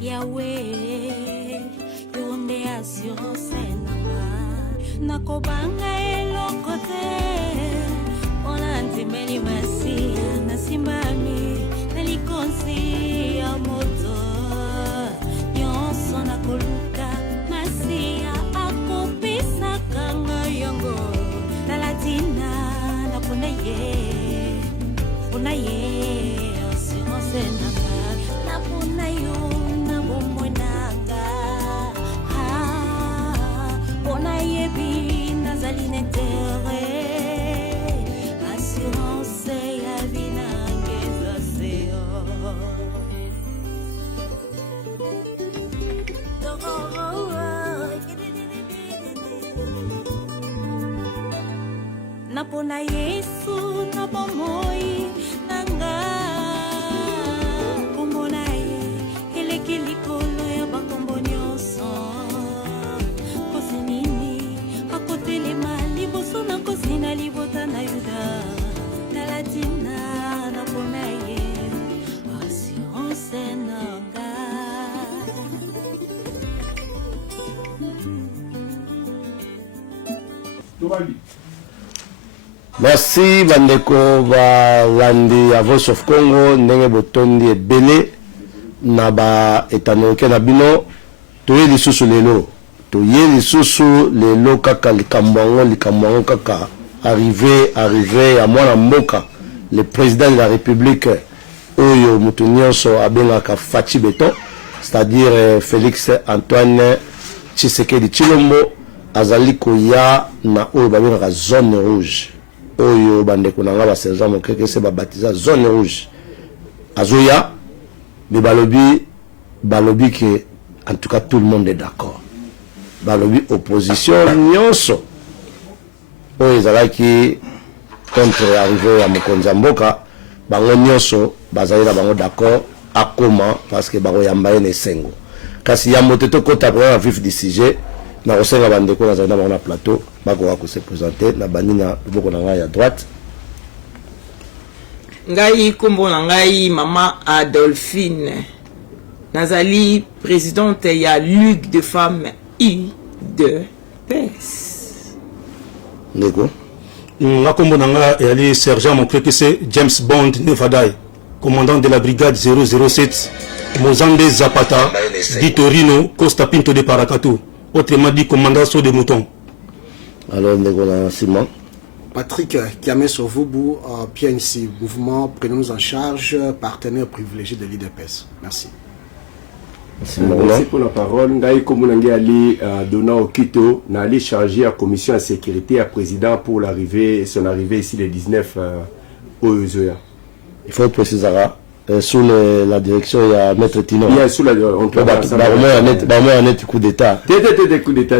Yahweh, yonde assurance na kobanga elokote ona ntimeli masi na simbami na likonsi ya moto nyonso na koluka masi akopisa kanga yango talatina na pona ye assurance na pona yo Napona Yesu na bomoi nanga kumona ele kilikolo ya bakombo nyonso kosinini akotele mali boso na kosina libota na yuda talatina napona ye assurance nanga. Merci bandeko balandi ya Voice of Congo ndenge botondi ebele na ba etanoke na bino toye lisusu lelo kaka likambo kaka arrivé ya mwana mboka le président de la République oyo mutu nyonso abengaka Fachi Beton, c'est-à-dire Félix Antoine Tshisekedi Tshilombo azali koya na oyo babengaka zone rouge. Oyo bandeko nanga ba sergent mokeke se ba baptisa zone rouge azoya mais balobi que en tout cas tout le monde est d'accord, balobi opposition nyonso oyo ezalaki contre arrivé ya mokonzi mboka bango nyonso bazali na bango d'accord akoma parce que bango yamba ene sengo kasi yambo te to kota pour un vif du sujet na kosenga bandeko na zana bango na plateau bako ko se présenter na banina boko na ngai à droite ngai kombo na ngai mama Adolphine nazali présidente ya Ligue de femmes IDPS. Ndeko nga kombo na nga yali sergent mokeke se James Bond Nevadai, commandant de la brigade 007 Mozambe Zapata di Torino Costa Pinto de Paracatu, autrement dit commandant saut de mouton. Alors ndeko na Simon Patrick Kiamesovubu, PNC Mouvement Prenons en Charge, partenaire privilégié de l'IDPS. Merci. Merci pour la parole. Ngai Komunange Ali donnant au Quito, n'a allé charger la commission de sécurité à président pour son arrivée ici le 19 au Ozoya. Il faut préciser sous la direction il y a maître Tino. Bien sous la on travaille ensemble. Bah net coup d'état. Des coups d'état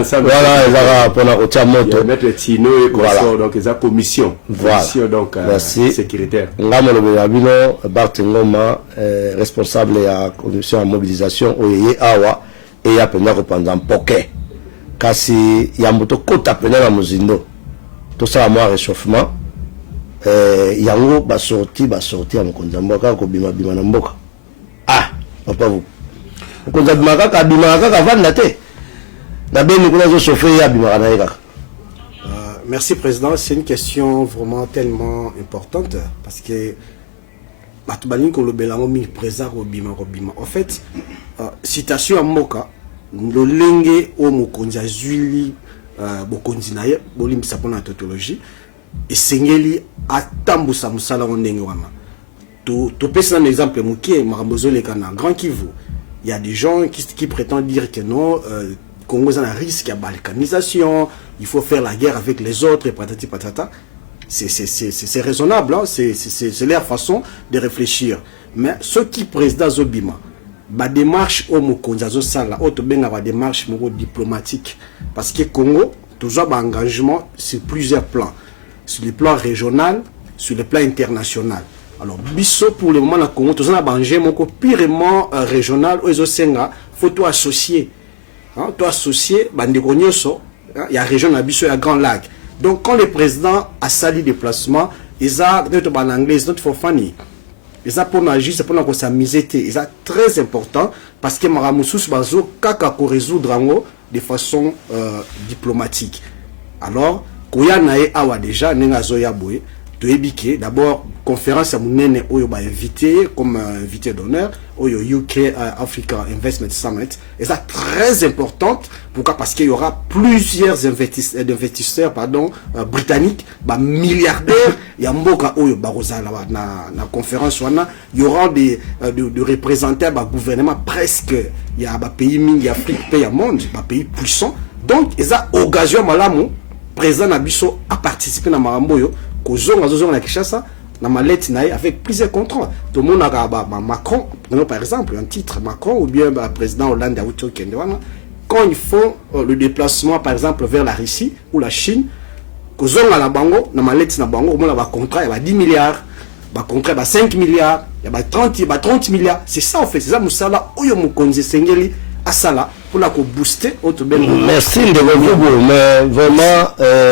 ensemble. Voilà, ils pour la route moto. Maître Tino et consort donc ils a commission. Voilà. Commission donc sécuritaire. Ngamo le Abino Bartengoma responsable de la commission de mobilisation oyeye awa et ya pena pendant poké. Kasi ya moto kota pena na muzindo. Tout ça moi réchauffement. Yango basorti ya mokonzi mboka ko bima na mboka. Ah, papa vous. Mokonzi bima kaka bima kaka vanda te. Na beni kuna zo chauffer ya bima na kaka. Merci président, c'est une question vraiment tellement importante parce que batubali ko lobelango mi présent ko bima. En fait, citation à mboka lolenge o mokonzi azwili bokonzi na ye bolimbisa pona tautologie. Et sengeli atambusa musala ndenge wana to pesa un exemple mukie makambozo le kana Grand Kivu. Il y a des gens qui prétendent dire que non, Congo a un risque à balkanisation, il faut faire la guerre avec les autres et patati patata. C'est raisonnable, hein? C'est leur façon de réfléchir. Mais ce qui président Zobima ba démarche au mokonza zo sala auto benga ba démarche moko diplomatique parce que Congo toujours ba engagement sur plusieurs plans. Sur le plan régional, sur le plan international. Alors, biso pour le moment, la Congo, tout ça, mon purement régional, il faut tout associer. Tout associer, il y a région, il y a Grand Lac. Donc, quand le président a sali déplacement, ils ont en anglais, it's not for funny. Et ça pour agir, c'est pour s'amuser. Et ça très important parce que Maramoussous Bazo kaka ko résoudre de façon diplomatique. Alors, koya nae awa déjà nenga zoya boye to ebike d'abord conférence à munene oyo ba invité comme invité d'honneur oyo UK Africa Investment Summit. Et ça très importante pourquoi parce qu'il y aura plusieurs investisseurs britanniques ba milliardaires ya mboka oyo ba rozala na conférence wana il y aura des de représentants ba gouvernement presque il y a ba pays mingi Afrique pays monde ba pays puissants donc et ça occasion malamu président Nabiso a participé dans Maramboyo, Kozonga na Kishasa, dans ma lettre avec plusieurs contrats. Tout le monde a Macron, par exemple, un titre Macron ou bien président Hollande quand ils font le déplacement, par exemple, vers la Russie ou la Chine, Kozonga la Bango, dans ma lettre na Bango, au moins il y a un contrat, il y a 10 milliards, il y a un contrat, il y a 5 milliards, il y a 30 milliards. C'est ça en fait, c'est ça, Moussala, Oyo Moukonze Sengeli. À ça là pour la booster autre belle. Merci de vous mais vraiment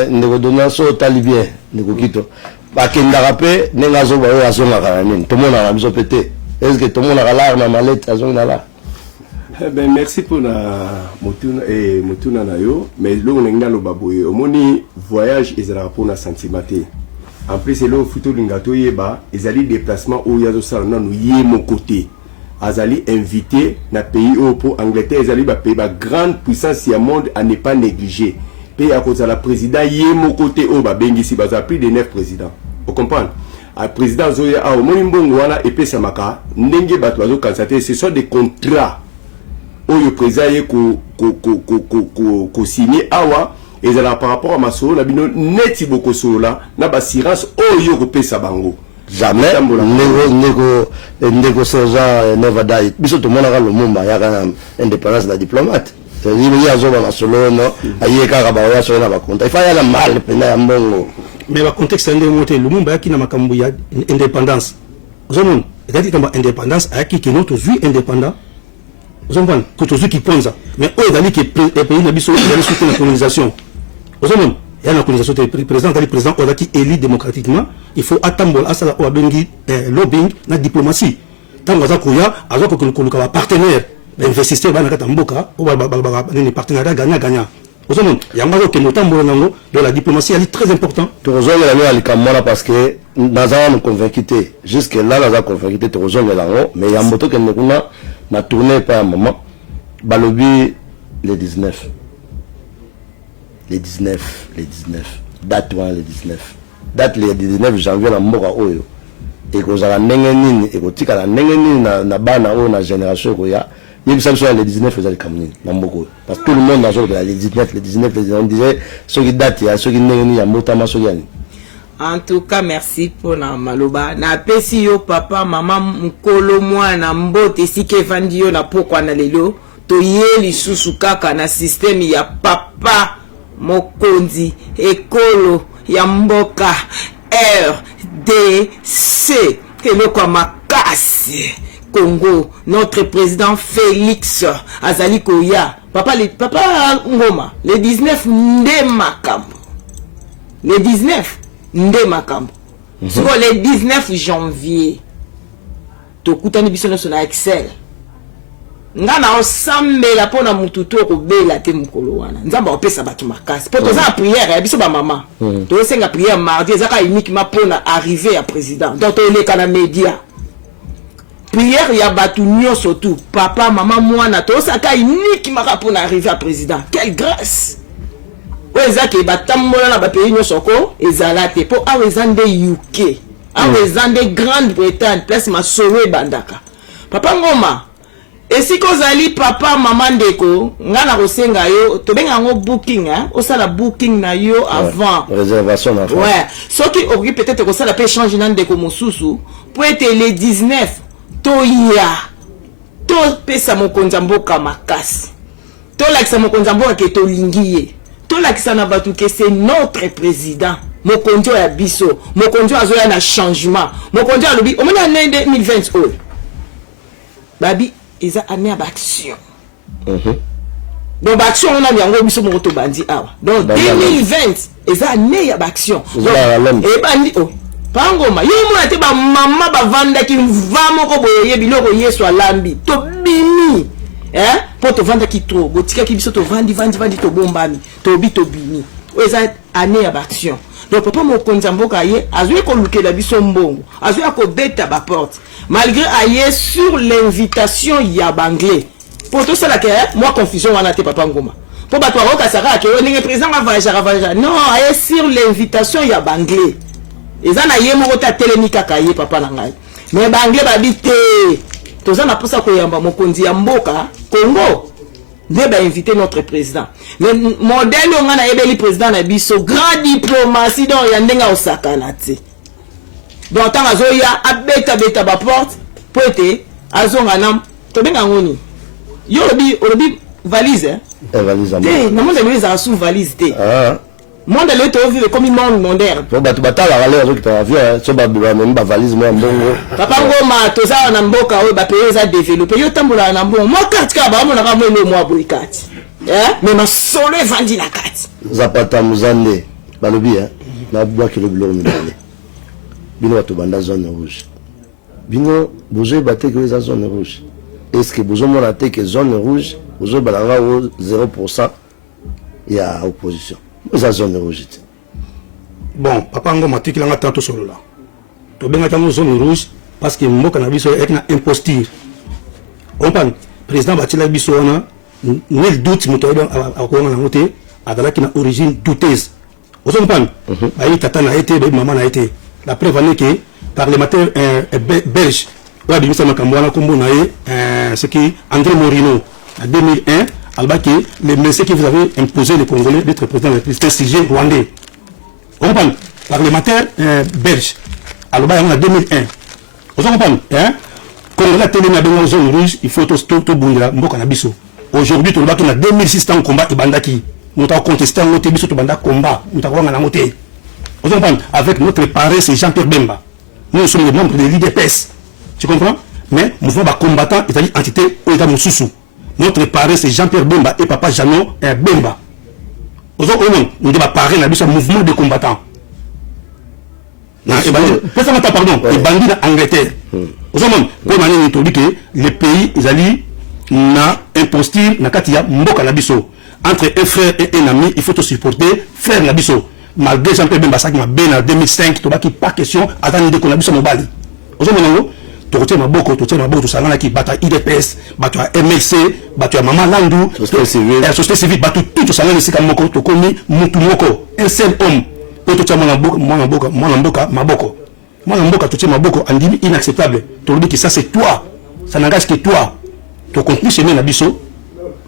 ne donner ça au talibien de Kokito ba kenda rapé nengazo ba yo azonga kanani tout le monde a la maison pété est-ce que tout le monde a l'air na mallette azonga là ben merci pour la motuna na yo mais lo ngenga lo baboye omoni voyage ezala pour na sentimenté en plus c'est le futur lingato yeba ezali déplacement où yazo sala nanu yé mon côté Azali invité na pays pour Angleterre, Azali ba pays ba grande puissance du monde à ne pas négliger. Pays à cause de la président yemo côté au ba bengi si ba plus de 9 présidents. Vous comprenez? Le président Zoya a au monimbongo wana et pesa maka ndenge ba toazo constater ce sont des contrats où le président yé ko signé awa et ça par rapport à ma solo na bino neti boko solo là na ba assurance oyo ko pesa bango. Jamais négo sergent Nevada biso to mona ka Lumumba ya ka indépendance na diplomate il y a zoba na solo no ayeka ka ba ya so na ba konta ifa ya la mal pena ya mbongo mais le contexte est monté Lumumba qui na makambu ya indépendance zomon c'est-à-dire que indépendance a qui notre vie indépendant zomon que tous qui ponza mais eux dali que pays na biso ils sous la colonisation zomon il y a une colonisation du président qui est élu démocratiquement. Il faut attendre à ça lobbying, la diplomatie. Tant que Zakuya, alors que nous avons partenaire, investisseurs, les partenariats gagnant-gagnant. Il y a un que nous avons de la diplomatie, elle est très important. Tu rejoins la Camara parce que nous avons convaincu, jusque-là, nous avons convaincu, tu rejoins la mais il y a un moto que nous avons tourné par un moment, Balobi les 19. Les 19, date les 19. Date les 19 janvier na mboka oyo. Et que ça ndenge nini et que tika la ndenge nini na bana o na génération ko ya. Ni bisa so les 19 ezali kamuni na mboko. Parce que tout le monde na zo les 19 on disait ceux qui date ya ceux qui ndenge nini ya motama so yani. En tout cas, merci pour la maloba. Na pesi yo papa, maman, mkolo mwana mbote sike vandi yo na pokwa na lelo. To ye li susu kaka na système ya papa. Mokonzi ekolo ya mboka RDC eloko makasi Congo notre président Félix azali koya papa ngoma le 19 nde makambo le 19 nde makambo sur le 19 janvier tokutani biso na sona Excel ngana osambela pona mututo ko bela te mukolo wana nzamba opesa batu makasi po toza prière ya biso ba mama to senga prière mardi ezaka uniquement pona arriver à président donc to le kana média prière ya batu nyoso tout papa maman mwana to saka uniquement pona arriver à président quelle grâce wezaki batambola na ba pays nyoso ko ezala te po awezande UK awezande Grande-Bretagne place masowe bandaka papa ngoma. Et si kozali papa maman ndeko ngana kosenga yo to benga ngo booking hein osala booking na yo avant réservation avant ouais ce qui aurait peut-être que ça la peut changer nan ndeko mosusu pour être les 19 to ya to pesa mokonza mboka makasi to lakisa mokonza mboka ke to lingiye to lakisa na batu ke c'est notre président mokonzo ya biso mokonzo azoya na changement mokonzo alobi omoni en 2020 oh babi ils ont amené à l'action. Donc l'action on a mis en gros biso mon bandi awa. Donc 2020 ils ont amené à l'action. Et bandi oh Pangoma, yo mona te ba mama ba vanda ki vamo ko boye biloko yeso alambi. To bimi. Pour te vendre qui trop. Botika ki biso to vandi to bombami. To bimi. Oza année d'action. Donc papa mo konzamboka ye, azwe ko luke la biso mbongo. Azwe ko beta ba porte. Malgré aye sur l'invitation ya banglais. Pour tout ça là que moi confusion wana te papa ngoma. Pour bato wa kasara ke o ninge président va voyager. Non, aye sur l'invitation ya banglais. Ezana ye mo ta telemika kaye papa na ngai. Mais banglais ba bité. Toza na posa ko yamba mokonzi ya mboka Congo. Ne ba inviter notre président. Mais modèle on a ebeli président na biso grand diplomatie donc ya ndenga osakana te. Donc tant azoya abeta ba porte pour été azonga nam to benga ngoni. Yo obi valise valise eh na monde valise a sous valise te. Monde le to vivre comme monde moderne. Pour batala rale azo ki ta via so ba même ba valise mo mbongo. Papa ngoma to za na mboka o ba peza développer yo tambola na mbongo. Mo katika ba mo na ka mo mo boikati. Mais ma solo vandi na kati. Zapata muzande balobi na bwa ki le blog mibale. Bino watu banda zone rouge. Bino bozo baté que les zone rouge. Est-ce que bozo mona te que zone rouge, bozo balanga 0% il y a opposition. Za zone rouge. Bon, papa ngoma tikilanga tanto solo là. To benga tango zone rouge parce que mboka na biso est na imposture. On parle président batila biso wana nul doute moto a ko ngana ngote adala ki na origine douteuse. Vous comprenez? Bayi tata na été, bayi maman na été. La preuve est que parlementaire belge wa bimisa makambwana kombo na ce qui André Morino en 2001 albaki les messieurs qui vous avez imposé les Congolais d'être président de la République sujet rwandais. On comprend parlementaire belge albaki en 2001. Vous comprenez Congolais télé na benga zone rouge, il faut to bundira mboka na biso. Aujourd'hui to baki na 2600 combat ibandaki. Nous avons contesté un autre biso to banda combat, nous avons na moté. Vous comprenez avec notre parrain c'est Jean-Pierre Bemba. Nous sommes les membres de l'IDPS. Tu comprends? Mais mouvement ba combattant c'est-à-dire entité Oeta Moussousou. Notre parrain c'est Jean-Pierre Bemba et papa Jano Bemba. Nous avons parrain na biso mouvement de combattants. Pardon, les bandits d'Angleterre. Vous avez pour manier que les pays ils allaient na imposture na katia mboka na biso. Entre un frère et un ami, il faut te supporter frère na biso. Malgré Jean-Pierre Bemba ça qui m'a bien en 2005, tu vas qui pas question attendre de qu'on a biso mobali. Vous avez tu tiens ma boko, tu salana qui bata IDPS, bata MLC, bata Maman Landou, société civile, bata tout tu salana ici comme moko, tu connais mutu moko, un seul homme. Pour tu tiens mon boka, ma boko. Mon boka, tu tiens ma boko, on dit inacceptable. Tu dis que ça c'est toi, ça n'engage que toi. Tu continues chemin na biso,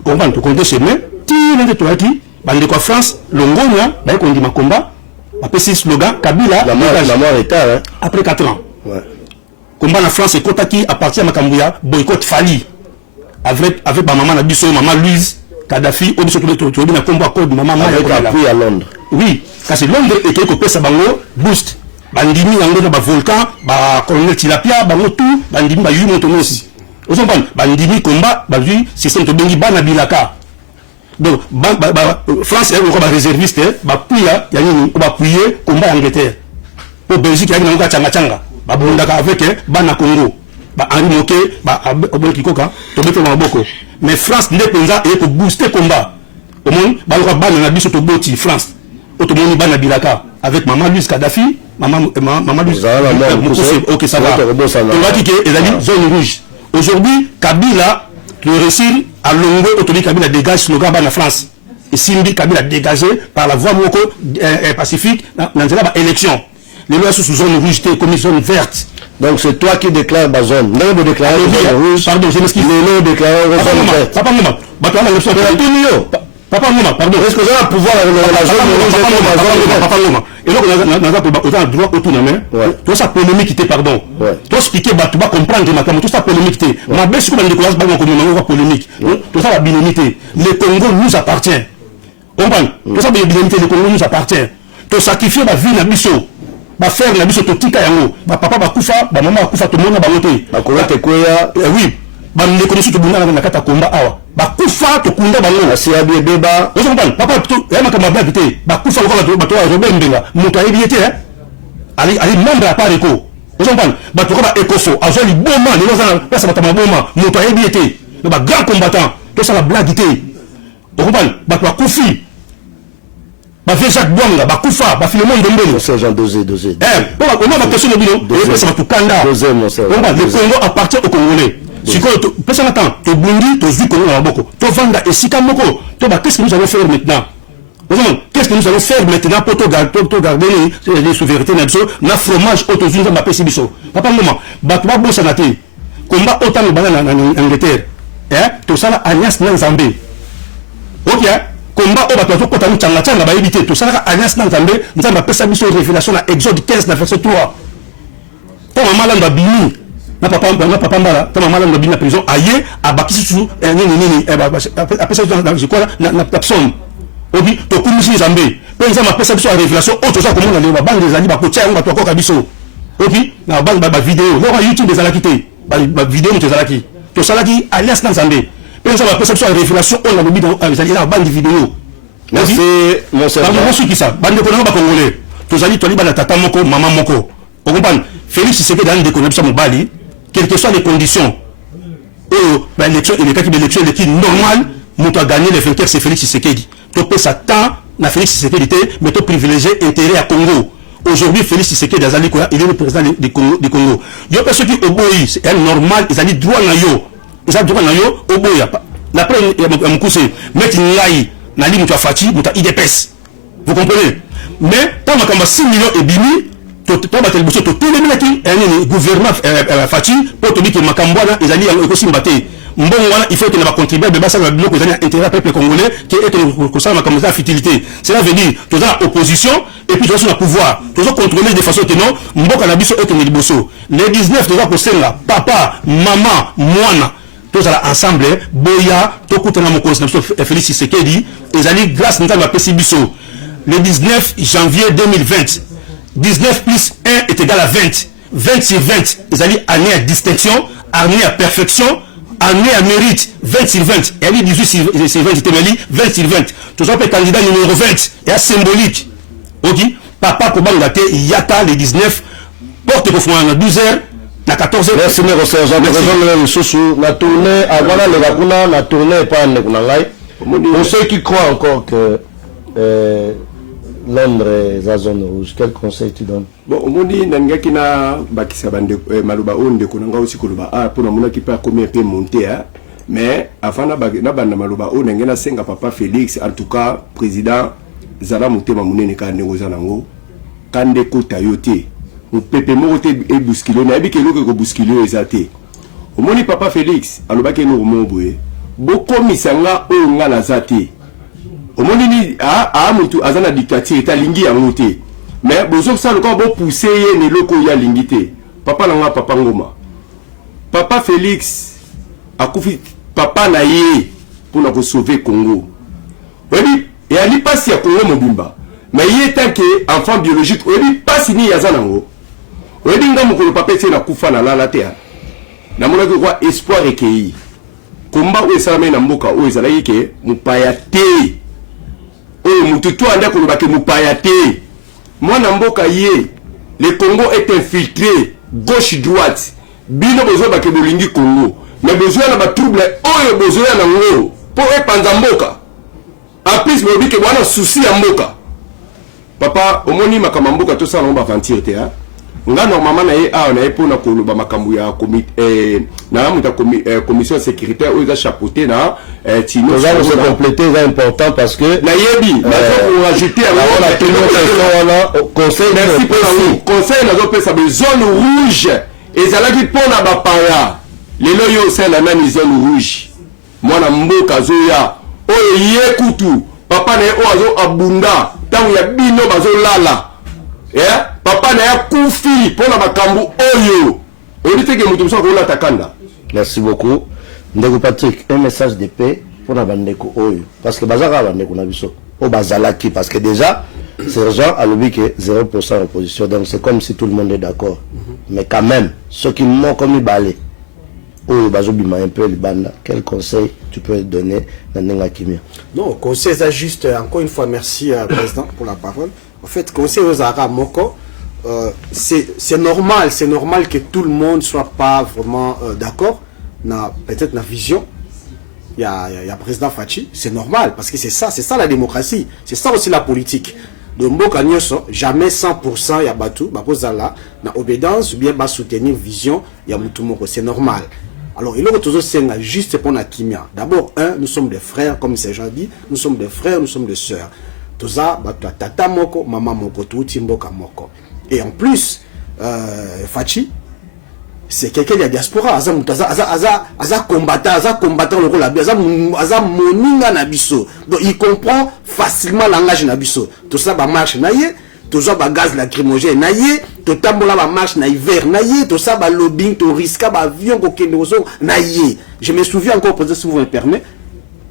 comprends, tu continues chemin, tu n'es toi qui, bande quoi France, Longonia, bah qu'on dit ma combat, après ce slogan, Kabila, la mort est tard, après 4 ans. Ouais. Combat en France et Kotaki à partir de Makambouya, boycott Fali. Avec ma maman Nabiso, maman Louise, Kadhafi, au-dessus de la combat code maman avec appui à Londres. Oui, parce que Londres était coupé sa bango, boost. Bandimi yango na ba volcan, ba colonel Tilapia, bango tout, bandimi ba yu montono aussi. Vous comprenez? Bandimi combat, ba lui, c'est ça que bengi bana bilaka. Donc, France est encore réserviste, ba puya, yani ba puyer combat Angleterre. Pour Belgique, il y a une changa. Babundaka avec bana Congo ba Henri Moké ba Oboki Koka to beto maboko mais France ne penza et pour booster combat au monde ba ko bana na biso to boti France otomoni bana bilaka avec maman Louise Kadhafi maman Louise OK ça va to va que ezali zone rouge aujourd'hui Kabila le récit à Longo automi Kabila dégage slogan bana France et Simbi Kabila dégagé par la voie moko pacifique dans la élection. Les lois sous zone rouge, comme zone verte. Donc c'est toi qui déclares la zone. Non, de déclarer zone rouge. Pardon, je m'excuse. Non, déclarer zone verte. Papa Mouma, Papa Mouma, pardon. Est-ce que vous avez pouvoir la zone rouge? Papa Mouma. Et donc, on a droit au tout, tout ça polémique était, pardon. Tout expliquer, tu vas comprendre, tout ça polémique était. Ma belle, c'est comme une polémique. Tout ça, la binômité. Le Congo nous appartient. On parle. Tout ça, la binômité, le Congo nous appartient. Tu sacrifies la vie, la mission. Ba faire na biso to tika yango ba papa ba kufa ba mama ba kufa to mona ba moté ba kola te koya oui ba ne connaissons to bunda na kata komba awa ba kufa to kunda ba ngona si abi beba on comprend papa to ya makamba ba bité ba kufa ko ba to robe mbenga muta ebiete ali membre à part éco vous comprenez bato ba écoso azoli boma les gens place batama boma moto ayebi été ba grand combattant to ça la blague été vous comprenez bato akufi ba vieux Jacques Bwanga ba kufa ba Philemon Ndombele sergent dosé on a ma question de bino et ça va tout kanda mon sergent le Congo appartient aux Congolais sikoyo pesa na temps to bungi to zui Congo na maboko to vanda esika moko to ba qu'est-ce que nous allons faire maintenant? Qu'est-ce que nous allons faire maintenant pour garder les souverainetés na fromage autour de ma PCBiso? Papa maman, batwa bon sanate. Combat autant le banana en Angleterre. Tout ça là alliance dans Zambie. OK, combat au batwa ko tanu changa changa ba éviter tout ça là alliance dans Zambie, nous ma PCBiso révélation na Exode 15 na verset 3. Ton maman là bini. Na papa mbala, ton maman là bini na prison aye abakisi sous nini après ça je crois na personne. Obi to kumisi Zambé pe nza mapesa biso révélation autre ça comment on va bande des amis ba ko tia ba to ko kabiso obi na bande ba vidéo no YouTube des alakité ba vidéo des alaki to salaki alias dans Zambé pe nza mapesa biso révélation on a lobi dans azali na bande vidéo merci mon sergent ba mo ki ça bande ko na ba congolais to zali to liba na tata moko maman moko o comprendre Félix Tshisekedi dans des connexions mobali quelles que soient les conditions ba élection il est qui l'élection est normal moto a gagné les vainqueurs c'est Félix Tshisekedi to pe Satan na Félix Tshisekedi mais to privilégié intérêt à Congo aujourd'hui Félix Tshisekedi azali ko il est le président du Congo yo pe ceux qui oboyi c'est normal ils ali droit na yo ils ali droit na yo oboya la première mukuse meti ngai na limu to fati muta IDPS vous comprenez mais tant makamba 6 millions et bimi to ba teleboso to tout les milaki un gouvernement fati pour to dire que makambwana ils ali ko simbate mbongo wana il faut que na contribuer be basa na biloko ezali intérêt peuple congolais qui est que ça comme ça futilité cela veut dire tous en opposition et puis tous en pouvoir tous contrôler de façon que non mboka na biso et que liboso les 19 tous ko senga papa maman mwana tous à ensemble boya to kutana mo constitution Félix Tshisekedi ezali grâce nzamba pesi biso le 19 janvier 2020 19 plus 1 est égal à 20 20 sur 20 ezali année à distinction année à perfection année à mérite 20 sur 20 et 18 sur 20 20 sur 20 tous les candidats numéro 20 et à symbolique ok papa kobanga te yata les 19 porte ko fona 12h na 14h merci mon sergent le sousou na tournée avant la rakuna na tournée pas ne kuna ngai pour ceux qui croient encore que Londres est la zone rouge. Quel conseil tu donnes? Bon, au monde, il y a bakisa bande maluba onde kunanga aussi kuluba pour namuna qui pas combien peut monter mais avant na bande maluba onde ngena senga papa Félix en tout cas président zala mutema munene ka ndengoza nango kande kota yote mu pepe mote e buskilo na bike loko ko buskilo ezate au monde papa Félix alobaki no moboye bokomisa nga o nga na zate omoni ni mutu azana dictature etalingi yango te mais bozo ça le corps bo pousser ye ne loko ya lingité papa nanga papa ngoma papa Félix akufi papa na ye pour na ko sauver Congo oui et ali passe ya Congo mobimba mais il est tant que enfant biologique oui passe ni yazana ngo oui ngam ko papa tena kufa na lala te na mona ko quoi espoir ekei komba o esala na mboka o ezala yike mupaya te oh mututu anda kolobaki mupaya te mwana mboka ye le Congo est infiltré gauche droite bino besoin bake bolingi Congo mais besoin na ba trouble oyo besoin na ngo pour epanza mboka en plus bobi ke bwana souci ya mboka papa omoni makamba mboka to sala on ba aventure te nga normalement na ye na ye pour na koloba makambu ya na muta commission sécuritaire ou za chapeauté na tino ça se compléter c'est important parce que na yebi na pour rajouter la conseil merci pour vous conseil na zo pesa be zone rouge ezalaki pona ba para lelo yo sala na zone rouge mwana mboka zoya oyo ye kutu papa na ye ozo abunda tangu ya bino bazo lala papa na ya kufi pour la makambu oyo olite ke mutu msoko la takanda. Merci beaucoup ndeko Patrick, un message de paix pour na bandeko oyo parce que bazaka bandeko na biso o bazalaki parce que déjà sergent a levé que 0% opposition donc c'est comme si tout le monde est d'accord mais quand même ceux qui m'ont comme balé oyo bazobima un peu le banda quel conseil tu peux donner na nenga kimia? Non, conseil ça juste encore une fois merci président pour la parole. En fait conseil aux Arabes moko c'est normal que tout le monde soit pas vraiment d'accord. Peut-être la vision. Il y a président Fachi, c'est normal parce que c'est ça la démocratie, c'est ça aussi la politique. Donc jamais 100% il y a batou, là, na obéissance ou bien soutenir vision, il y a mutumoko, c'est normal. Alors il y a toujours juste pour la kimia. D'abord nous sommes des frères comme ces gens dit, nous sommes des frères, nous sommes des sœurs. Tout ça tata moko, maman moko, tout timboka moko. Et en plus Fachi c'est quelqu'un de la diaspora, aza combattant le rôle aza moninga na biso. Donc il comprend facilement le langage na biso. Tout ça ba marche na ye, tout ça ba gaz lacrymogène na ye, tout tambola ba marche na hiver na ye, tout ça ba lobbying, tout risque ba avion ko kendozo na ye. Je me souviens encore peut-être si vous me permettez,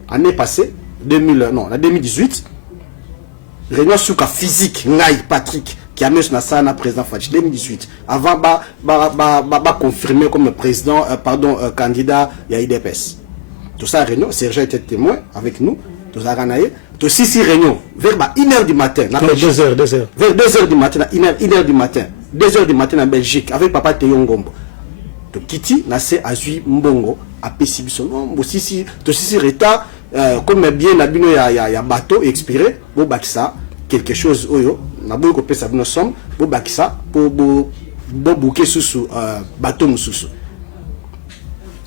année passée, la 2018, réunion souka physique ngai Patrick qui a mis na sana président Fachi 2018 avant confirmé comme président candidat ya IDPS. Tout ça réunion, Serge était témoin avec nous, tout ça ganaye, tout six réunion vers 1h du matin, 2h. Vers 2h du matin, 1h du matin, 2h du matin en Belgique avec papa Théo Ngombo. To Kiti na se azui mbongo a pesibiso non sisi to sisi retard comme bien na bino ya bateau expiré bo bakisa quelque chose oyo na boyo ko pesa bino somme bo bakisa po bo bouquet sous bateau mususu.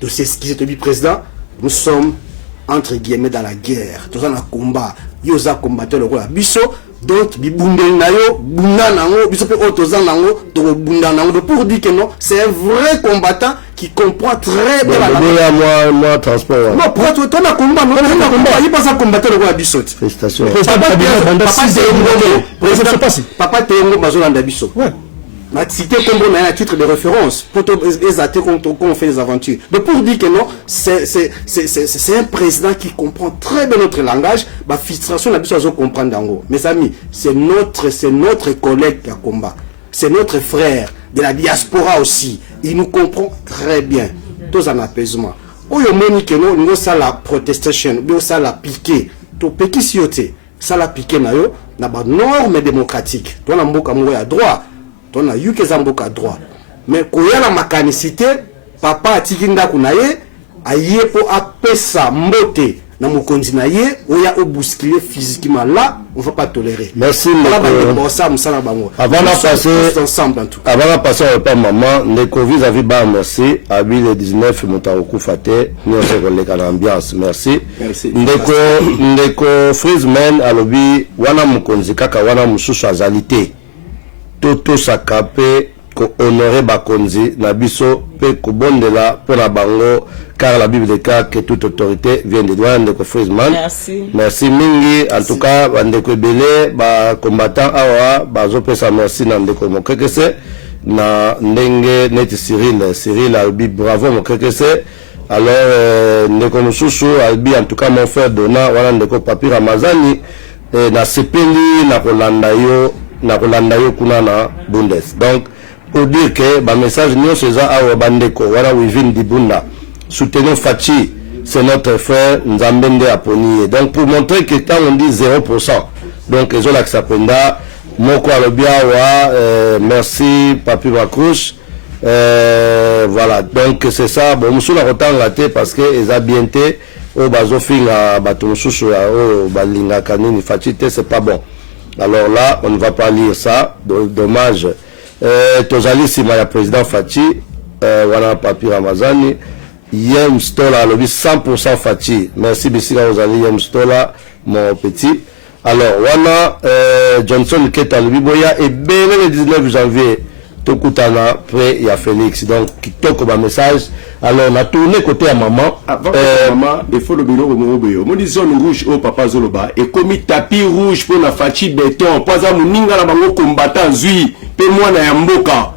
Donc c'est ce qui se dit président, nous sommes entre guillemets dans la guerre, tous en combat, yoza combattre le roi biso donc bibundel nayo bunda nango biso pe otozan nango to bunda nango pour dire que non, c'est un vrai combattant qui comprend très bien la langue. Moi transport. Non, pour toi on a combat, non, on a combat, il passe à combattre le roi biso. Félicitations. Papa Théo Bazolanda biso. Ouais. Ma cité comme on a un titre de référence pour les athées quand on fait des aventures. Donc pour dire que non, c'est un président qui comprend très bien notre langage. Ma frustration n'a besoin de comprendre d'ango. Mes amis, c'est notre collègue qui a combat. C'est notre frère de la diaspora aussi. Il nous comprend très bien. Tous en apaisement. Où il y a que nous ça la protestation, nous ça la piqué. To peki sioté, ça la piqué na yo, na ba norme démocratique. Toi na mboka mwe à droit. On a eu que Zamboka droit. Mais quand il y a la mécanicité, papa a tikinda kunaye, aye po apesa mbote na mokonzi na ye, ou ya bousculer physiquement là, on va pas tolérer. Merci Avant de passer au repas maman, les Covid avaient bas merci, à le 19 Moutaroku Fate, nous avons l'ambiance. Merci. Ndeko Friesman a lobby wana mokonzi kaka wana mususu azalité. Toto sakape ko honorer bakonzi na biso pe ko bondela pona bango car la Bible déclare que toute autorité vient de droit de Friesman. Merci mingi en tout cas bandeko belé ba combattant awa bazo pesa merci na ndeko mokekese na ndenge net Cyril albi bravo mokekese. Alors ndeko mususu albi en tout cas mon frère Dona wana ndeko papi Ramazani na sepeli na kolanda yo kuna na Bundes. Donc pour dire que ba message nyo seza awa bandeko wana within dibunda soutenons Fachi, c'est notre frère Nzambende Aponiye. Donc pour montrer que quand on dit 0%, donc ils ont l'acceptenda moko alobia wa merci papi Bakrouche. Voilà, donc c'est ça. Bon, monsieur la rotan raté parce que ils a bien été au bazofinga batonsusu au balinga kanini Fachi, c'est pas bon. Alors là, on ne va pas lire ça. Dommage. Tozali Sima, le président Fachi, voilà papi Ramazani. Yem Stola, lobby 100% Fachi. Merci Bissila Ozali Yem Stola, mon petit. Alors, wana Johnson Keta Lubiboya et bien le 19 janvier, Tokutana, près il y a Félix. Donc, qui toque ma message. Alors, on a tourné côté à maman. Avant maman, il faut le bureau au Moboyo. Mon zone rouge au papa Zoloba. Et comme tapis rouge pour la Fachi béton. Pas à Mouninga la bango combattant Zui. Paie-moi na Yamboka.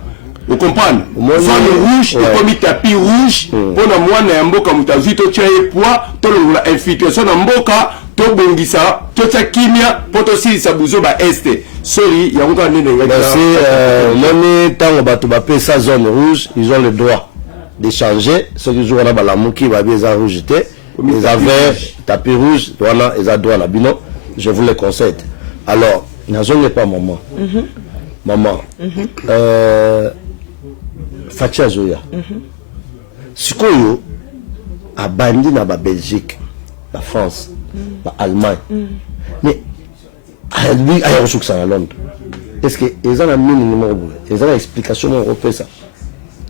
Vous comprenez? Zone rouge et comme tapis rouge pour la moi na Yamboka. Moutazi to tia et poids. To la infiltration na Mboka. To bongisa. To tia kimia. Poto si sa bouzo ba este. Sorry, Yamboka nene. Merci. Moni tango batu bape sa zone rouge. Ils ont le droit d'échanger ceux qui jouent à la mouki va bien les rejeter les avaient tapis rouge voilà ils ont droit à la bino je vous le conseille alors n'azonge pas maman maman Fatia Zoya sikoyo abandi na ba Belgique ba France ba Allemagne mais lui a reçu ça à Londres. Est-ce que ils ont un minimum ils ont une explication européenne ça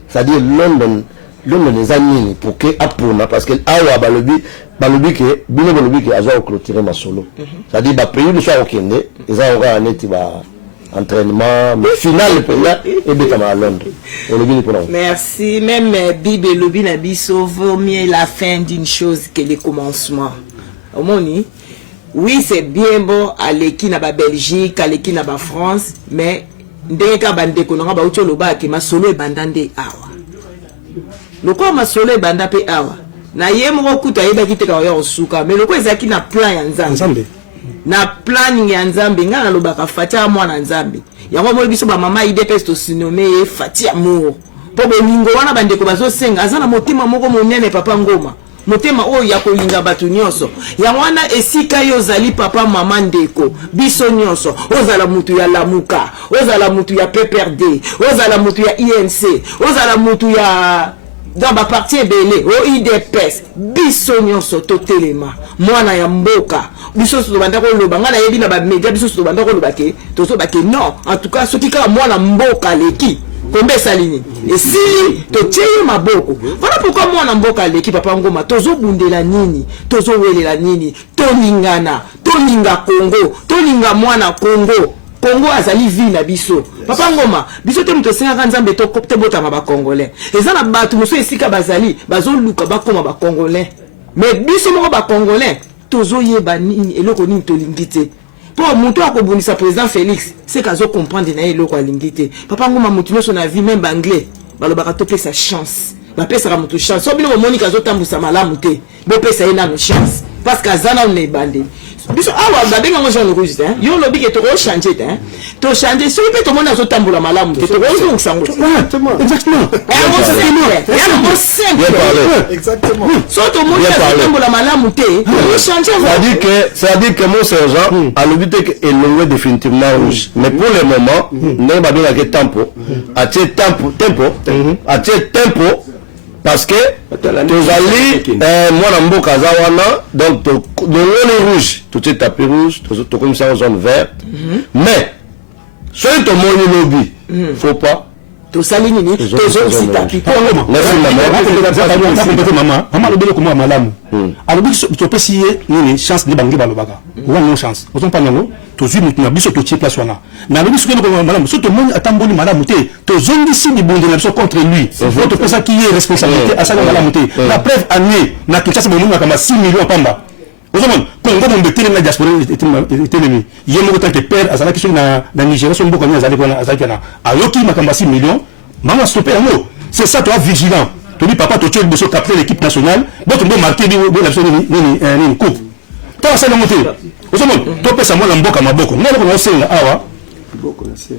c'est-à-dire London les amis pour que apona parce que awa balobi que bino balobi que azo clôturer ma solo c'est-à-dire ba pays le soir au Kenya ils ont un neti ba entraînement mais final et betama à Londres merci même Bible lobi na biso vaut mieux la fin d'une chose que le commencement au moni oui c'est bien bon aller qui na ba Belgique aller qui na ba France mais ndenge ka bande ko nga ba ucho loba ke ma solo e bandande awa loko ma solo e banda pe awa na ye mo kuta yeba kiteka yo suka mais loko ezaki na plan ya nzambe na planning ya nzambe nga na lobaka Fatia mwana nzambe yango mo biso ba mama IDPS to sinome Fatia mo po bolingo wana bandeko bazo senga azana motema moko monene papa Ngoma motema oyo ya kolinga batu nyonso ya wana esika yo zali papa mama ndeko biso nyonso ozala mutu ya Lamuka ozala mutu ya PPRD ozala mutu ya INC ozala mutu ya dans ba parti ebele o IDPS biso nyonso totelema mwana ya mboka biso so banda ko loba ngana yebi na ba media biso so banda ko loba ke to so ba ke non en tout cas soki ka mwana mboka leki kombe salini et si to tieyo maboko voilà pourquoi mwana mboka leki papa Ngoma tozo bundela nini tozo welela nini tolingana tolinga Congo tolinga mwana Congo azali vie na biso papa Ngoma biso te muto senga nzambe to kopte botama ba congolais ezana batu muso esika bazali bazoluka bakoma ba congolais mais biso moko ba congolais tozo yeba nini eloko nini tolingite pour muto akobunisa président Félix c'est kazo comprendre na eloko alingite papa Ngoma mutu no so na vie même anglais balobaka to pesa chance ba pesa mutu chance so bino monika zo tambusa malamu te bo pesa ina no chance parce que azana on est bandé biso awa babenga ngo Jean Rouge yo lobi ke to changer to changer so pe to mona zo tambula malamu te to zo nsango Exactement. Exactement. So to mona zo tambula malamu te to changer c'est-à-dire que mon sergent a lobi te que elongwe définitivement rouge mais pour le moment ne ba benga ke tempo parce que tozali mwana mboka za wana donc le rouge tout est tapis rouge to comme ça en zone verte mais soki tomoni lobi faut pas to salini ni to zo si tapis mama lobele ko malamu alobi to pesi nini chance ni bangi balobaka wana chance ozo pa nango to zui mutu na biso to tie place wana na lobi soki ko malamu so to moni atamboli malamu te to zongi si di bonde na biso contre lui faut to pesa qui est responsabilité à ça malamu te la preuve année na Kinshasa bo mona kama 6 millions pamba ozomon Congo mo betele na diaspora etelemi yemo tant que père azala ki na Nigeria so mboko azali kona azali kana ayoki makamba 6 millions mama stopper yango c'est ça toi vigilant to dis papa to tu beso capter l'équipe nationale donc on marquer bi la nini coupe ta ça na monter ozomon to pesa mo la mboka maboko ngalo ko senga awa mboka na se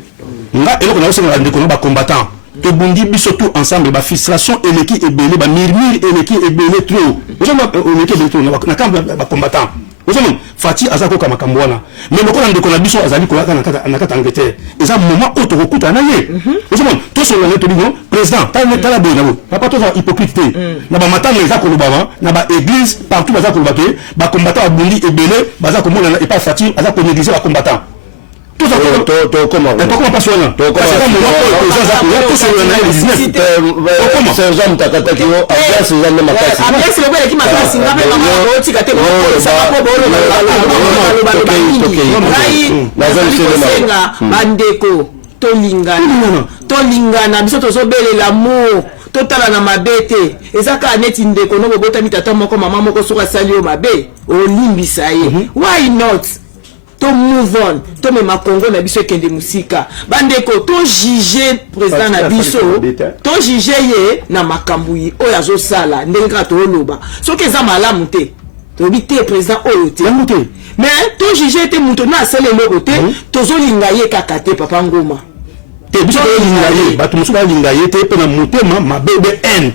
nga eloko na senga ndeko ba combattant to bundi biso tout ensemble ba frustration eleki ebele ba murmure eleki ebele trop ozomon eleki ebele trop na kamba ba combattant ozomon Fati azako kama kambwana mais lokona ndeko na biso azali ko na kata Angleterre eza moment auto kokuta na ye ozomon to so le to dingo président tala bona bo papa to za hypocrite na ba matanga eza ko lobaba na ba église partout bazako lobake ba combattant bundi ebele bazako mona et pas Fati azako négliger ba combattant tout ça to comment pas soigner to comment c'est jean takata ki o après c'est jean makasi après c'est le gars qui m'a fait singa pe mama o tika te mo ça va ko bandeko tolingana biso tozobelela mo totala na mabete ezaka neti ndeko no bobota mitata moko mama moko soka sali o mabe olimbisa ye why not to move on to me makongo na biso kende musika bandeko to juger président na biso to juger ye na makambuyi oyo azosala ndenge to loba soki eza malamu te to bi te président oyo te mais to juger te muto na sele loko te tozolinga ye kaka te papa Ngoma te biso tolinga ye bato musu balinga ye te pe na motema mabebe n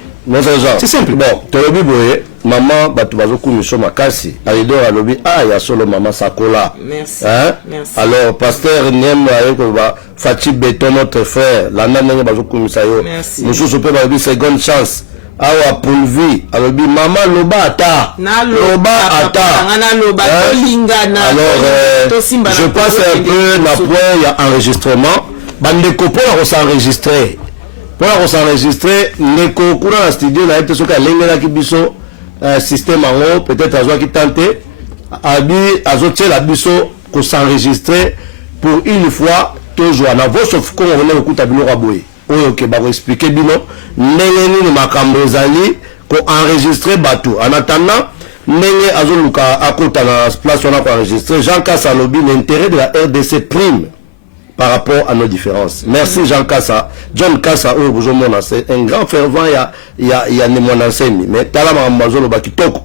c'est simple bon to lobi boye maman bato bazokumiso makasi alidor alobi ya solo mama sakola. Merci. Merci. Alors pasteur Niem ayeko Fachi Beton notre frère landa ndenge bazokumisa yo mosusu pe balobi seconde chance awa pulvi alobi mama loba ata alors je passe un peu na point ya enregistrement bandeko pona s'enregistrer ndeko kuna na studio na ete soki alengelaki biso système ango peut-être azwaki tante abi azotiela biso ko s'enregistrer pour une fois toujours na voice of Congo on écoute biloko aboye oyo ke ba expliquer bino ndenge nini makambo ezali ko enregistrer bato en attendant ndenge azoluka akota na place on a enregistrer Jean Kassa lobi l'intérêt de la RDC prime par rapport à nos différences. Merci Jean Kassa. John Kassa, c'est un grand fervent, il y a mon enseigne. Mais talama mbazolo bakitoko.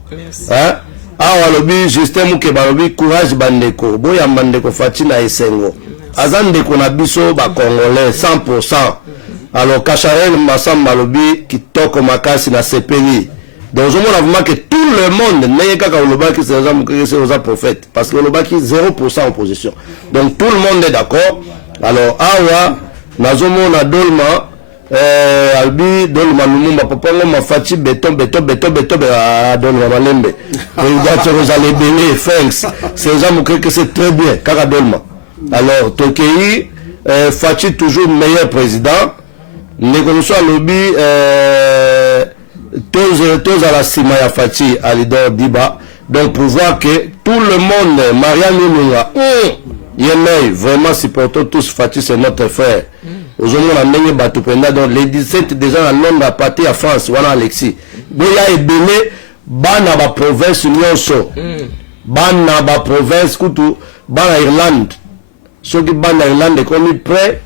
Hein? Awa lobi système ke balobi courage bandeko. Boya bandeko fatina esengo. Azandeko na biso ba congolais 100%. Alors Kacharel Massamba lobi kitoko makasi na sepeli. Donc je vois vraiment que tout le monde n'est qu'à Olobaki c'est aux prophètes parce que Olobaki 0% opposition. Donc tout le monde est d'accord. Alors awa nazomo na dolma albi dolma lumumba papa ngoma Fachi Beton dolma malembe. Il doit te resaler béné thanks. Ces gens que c'est très bien kaka dolma. Alors Tokei Fachi toujours meilleur président. Négocio lobby tous à la Sima ya Fachi Alidor Diba. Donc pour voir que tout le monde Marianne Lunga Yemei, vraiment supportons tous Fachi, c'est notre frère. Aujourd'hui, on a mené Batupenda, donc les 17 déjà à Londres, à partir à France, voilà Alexis. Boya et Béné, Bana ba province Nyonso. Bana ba province Koutou, Bana Irlande. Ceux qui Bana Irlande, comme prêt.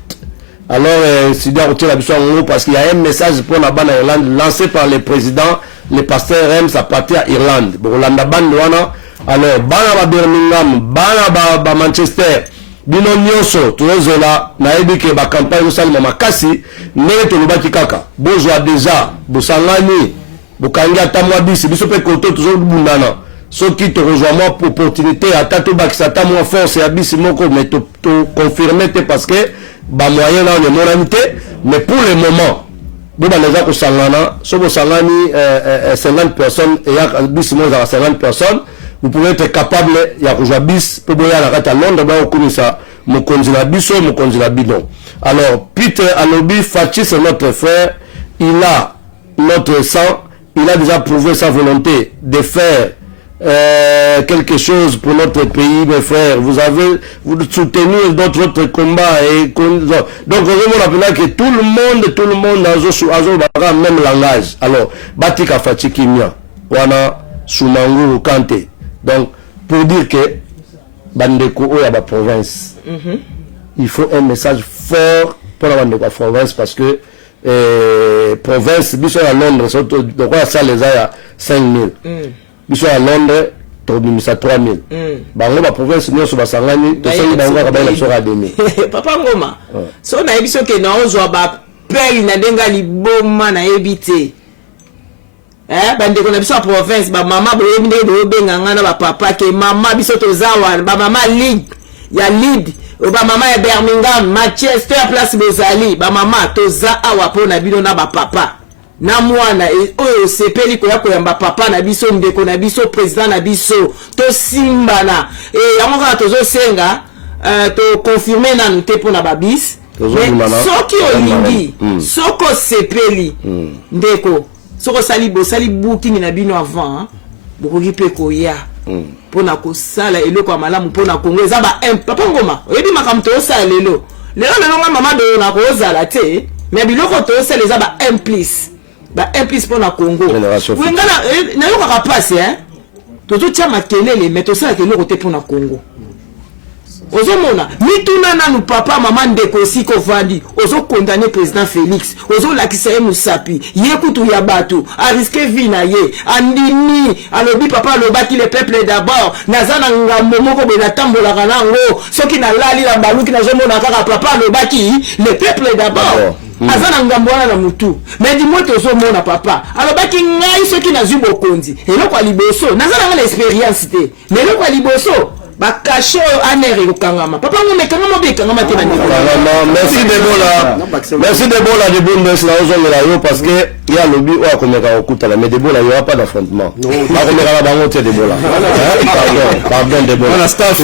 Alors, c'est bien retirer la mission en haut parce qu'il y a un message pour la Bana Irlande lancé par le président, le pasteur Rems à partir à Irlande. Bon, Landa Bandouana. Alors, bana ba Birmingham, bana ba Manchester, bino nyonso, tozola, na ebike ba campagne salima makasi, nele to lobaki kaka. Bozwa déjà, bosangani, bokangi atamwa bisi, biso pe koto toujours bundana. Soki to rejoint moi pour opportunité ata to bakisa tamwa force ya bisi moko mais to confirmer parce que ba moyen là on est moralité, mais pour le moment Boba les ko sangana, so bo sangani 50 personnes et ya bisi mo za 50 personnes. Vous pouvez être capable de rejoindre bis pour boya la rata Londres ba okumisa mokonzi na biso mokonzi na bidon. Alors Peter Alobi Fachi c'est notre frère, il a notre sang, il a déjà prouvé sa volonté de faire quelque chose pour notre pays, mes frères. Vous soutenu notre combat et donc vraiment rappelez que tout le monde a le même langage. Alors Batika Fachi Kimia wana Sumangu Kante. Donc, pour dire que Bandeko est à la province, il faut un message fort pour la Bandeko province parce que province, biso à Londres, donc ça les a 5 000. Biso à Londres, ça 3 000. Bango la province, nous sommes à Sangani, tout ça, nous avons à demi. Papa Ngoma, si on a biso que nous avons peur, il n'a pas de bon à éviter. Bandeko na biso a province ba mama boyebi nde bobenga ngana ba papa ke mama biso tozawa ba mama lead ya lead ba mama ya Birmingham Manchester place bozali ba mama toza awa pona bino na ba papa na mwana oyo sepeli ko ya koyamba papa na biso ndeko na biso président na biso to simbana yango ka tozo senga to confirmer na nte pona babis soki olingi soko sepeli ndeko soko sali booking na bino avant bokoki pe koya pona ko sala eloko ya malamu pona Kongo eza ba papa Ngoma oyebi makambo to sala lelo nga mama do na ko zala te mais biloko to sala eza ba implice pona Kongo wengana na yo ka passe to tia makelele mais to sala keloko te pona Kongo ozomona mituna nanu papa mama ndeko siko vandi ozo condamner président Félix ozo lakisa ye musapi ye kutu ya bato a risqué vie na ye andini alobi papa alobaki le peuple d'abord nazana ngambo moko be na tambola kanango soki na lali la baluki na zomona kaka papa alobaki le peuple d'abord aza na ngambo wana na mutu mais dis-moi tozomona papa alobaki ngai soki nazwi bokonzi eloko ya liboso naza nanga na expérience te mais eloko ya liboso bakashe oyo anere ekokangama papa ngo mekangama mpe ekangama te merci Debola de Bundes na ozongela yo parce que ya lobi oyo akomeka kokutana mais Debola yo pas d'affrontement akomeka na bango te Debola pardon Debola on a staff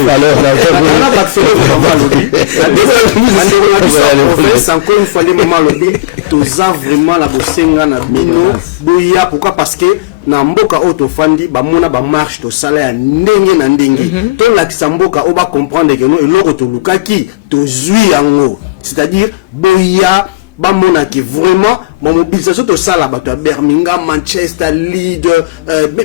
encore une fois les moments lobi toza vraiment la bosenga na bino boya pourquoi parce que na mboka auto fandi ba mona ba marche to sala ya ndenge na ndenge to lakisa mboka o ba comprendre que no eloko to lukaki to zui yango c'est-à-dire boya ba mona ki vraiment ma mobilisation to sala ba to Birmingham, Manchester, Leeds,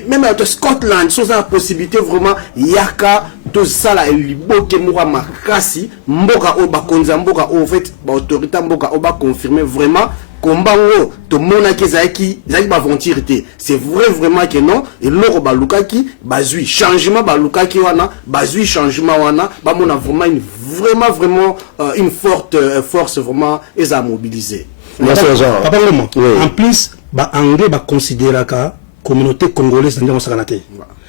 même à Scotland, sans la possibilité vraiment yaka to sala eliboke mwa makasi mboka o ba konza mboka o fait ba autorité mboka o ba confirmer vraiment kombango to mona ke zaki ba ventirité c'est vrai vraiment que non et loko ba lukaki bazui changement ba lukaki wana bazui changement wana ba mona vraiment une forte force vraiment et à mobiliser. Merci Jean. Papa Ngoma. En plus ba anglais ba considérer ka communauté congolaise ndio sakanate.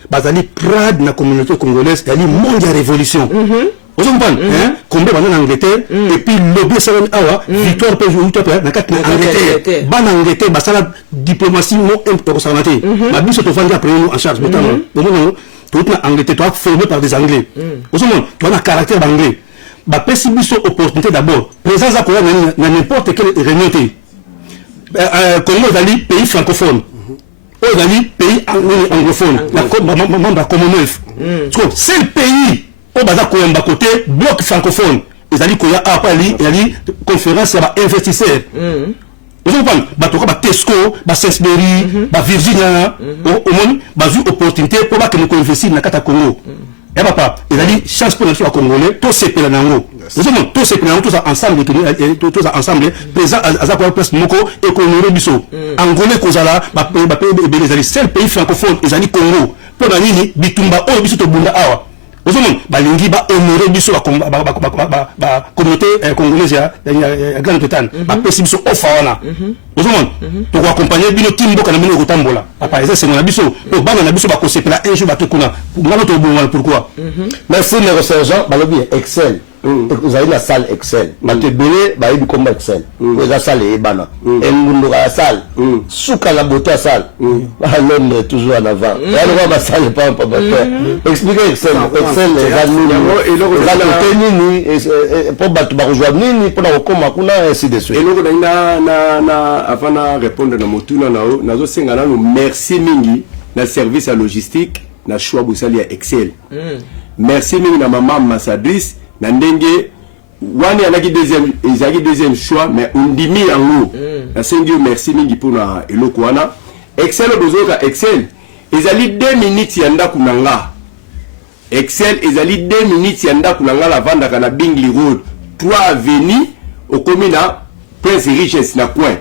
Bazali prad na communauté congolaise yali monde ya révolution. Vous comprenez combien en Angleterre et puis lobby ça awa victoire peut jouer tout na kat Angleterre ban Angleterre ba sala diplomatie mo import ça naté ma biso to fandi après nous en charge notamment non tout na Angleterre toi formé par des anglais vous comprenez toi na caractère anglais ba pesi biso opportunité d'abord présence à quoi na n'importe quelle réunion Congo dali pays francophone au dali pays anglophone la membre Commonwealth c'est le pays au baza koyamba côté bloc francophone ezali koya apali ezali conférence ya ba investisseurs vous comprenez bato ba Tesco ba Sainsbury ba Virginia au monde bazu opportunité pour ba que nous investir na kata Congo et papa ezali chance pour les congolais to sepela nango vous comprenez to sepela nango tous ensemble tous ensemble présent azakoya place moko et konorer biso angolais kozala ba pays ezali seul pays francophone ezali Congo pour na nini bitumba o biso to bunda awa Ozomon balingi ba honorer biso ba communauté congolaise ya grande Bretagne ba pesi biso ofa wana ozomon to ko accompagner bino timbo kana bino kotambola apa eza c'est mon biso to bana na biso ba kosepela un jour ba to kuna ngalo to bon pourquoi merci le sergent balobi Excel vous avez la salle Excel mate belé ba yebi comme Excel vous la salle e bana et ngundo la salle souka la beauté salle l'homme toujours en avant et alors ma salle pas expliquez Excel et pour battre ba rejoindre nini pour na koma kuna ainsi de suite et loko na avant na répondre na motuna nao nazo senga na merci mingi na service à logistique na choix bosali ya Excel merci mingi na maman ambassadrice na ndenge wani anaki deuxième choix mais undimi yango na sengi merci mingi pour na eloko wana Excel bozoka Excel ezali 2 minutes ya ndaku nanga Excel ezali 2 minutes ya ndaku nanga la vanda kana Bingley Road 3 avenue au commune Prince Richesse na coin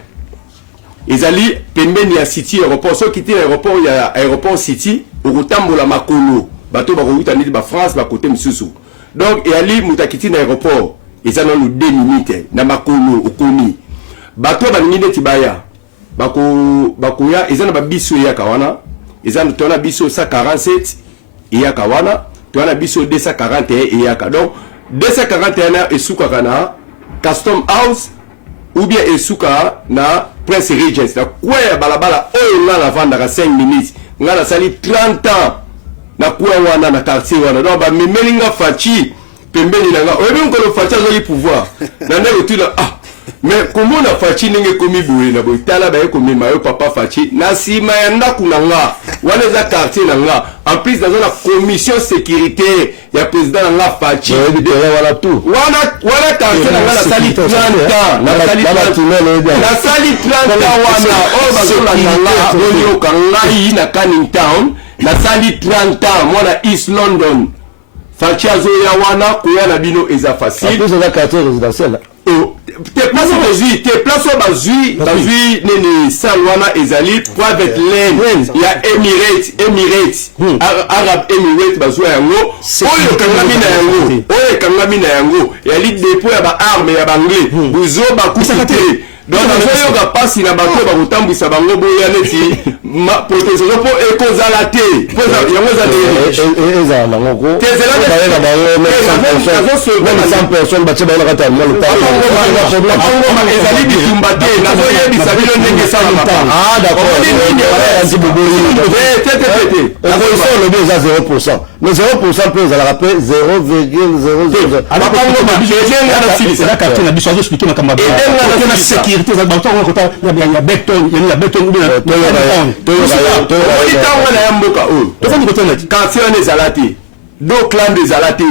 ezali pembeni ya City aéroport so quitter l'aéroport ya aéroport City okotambola makolo bato bakokuta nidi ba France ba côté msusu donc ezali mutakiti na aéroport ezana no 2 minutes na makolo okomi bato baningi neti baya bakoya ezana ba biso ya kawana ezana tona biso 147 ya kawana tona biso 241 ya ka donc 241 esuka kana custom house ou bien esuka na Prince Regis na kwa balabala oyo na la vanda ka 5 minutes ngala sali 30 ans na kwa wana na quartier wana donc ba memelinga fachi pembeni na nga oyebi ngolo fachi azoli pouvoir na ndeko tula mais comment na fachi ninge komi boye na boye tala ba komi mayo papa fachi na sima ya ndaku na nga wana za quartier na nga en plus dans la commission sécurité ya président na nga fachi voilà tout wana quartier na nga na sali 30 ans na sali 30 ans wana o bazola na nga onyo kangai na Canning Town na sali 30 ans mwana East London fachi azoya wana koya na bino eza facile en plus c'est un quartier résidentiel te place bazui nene salwana ezali private land ya Emirates Arab Emirates bazwa yango oyo kangami na yango yali dépôt ya ba arme ya banglais buzo ba kusite donc nazoyoka pasi na bato bakotambwisa bango boya neti protection mpo ekozala te mpo yango ezala nango ko bayeka bango 100 personnes batie bango na kati ya ezali bitumba te nazoyebisa bino ndenge esalama olobi eza 0%, mais 0% mpe ezalaka mpe 0,00 ya Beton ntango na ya mboka oyo quartier wana ezala te do clan ezala te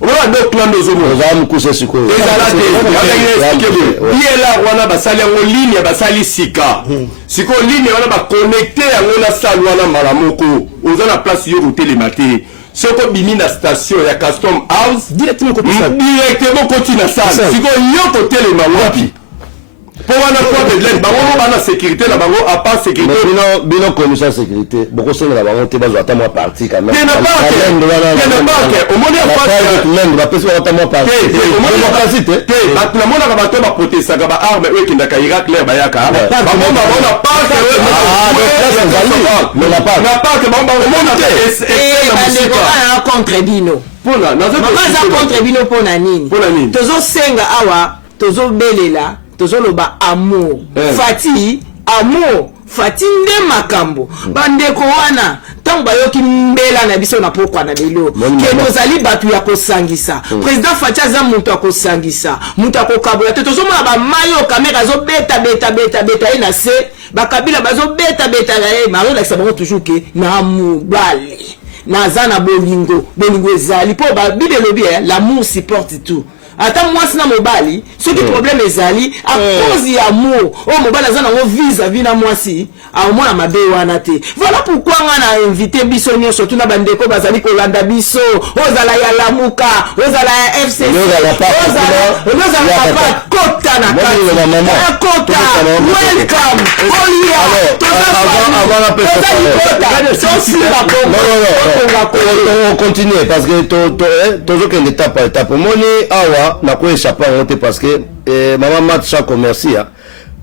owana do clan ozala mokuse sikoyo ezala te diela wana basali yango ligne basali sika sikoyo ligne wana baconnecte yango na salle wana mbala moko oza na place yo kotelema te soko bimi na station ya custom house directement koti na salle sikoyo yo kotelema wapi pour wana quoi bedlen bango bana sécurité la bango à part sécurité bino commission sécurité beaucoup c'est la bango te bazo ata moi parti quand même pas au moins même ba personne ata moi parti la mona ka bato ba protester ka ba arme we kinda ka Irak l'air ba yaka ba mona pas que contre bino pona nazo contre bino pona nini tozo senga awa tozo belela tozoloba amour fati amour fati nde makambo bandeko wana ntango bayoki mbela na biso na pokwa na lelo ke tozali bato ya kosangisa président fati aza moto ya kosangisa moto ya kokabola te tozomona bamayo kamera azobeta ye na se bakabila bazobeta na ye mari olakisa bango toujours ke na mobali naza na bolingo ezali mpo babible elobi l'amour supporte tout ata mwasi na mobali soki problème ezali a cause ya amour mobali aza nango vis-à-vis na mwasi aomona mabe wana te voilà pourquoi nga na invité biso nyonso tuna bandeko bazali kolanda biso ozala ya lamuka ozala ya FCC ozala papa kota na kota welcome on continue parce que toujours une étape par étape moni awa na ko échapper en route parce que maman matcha commercial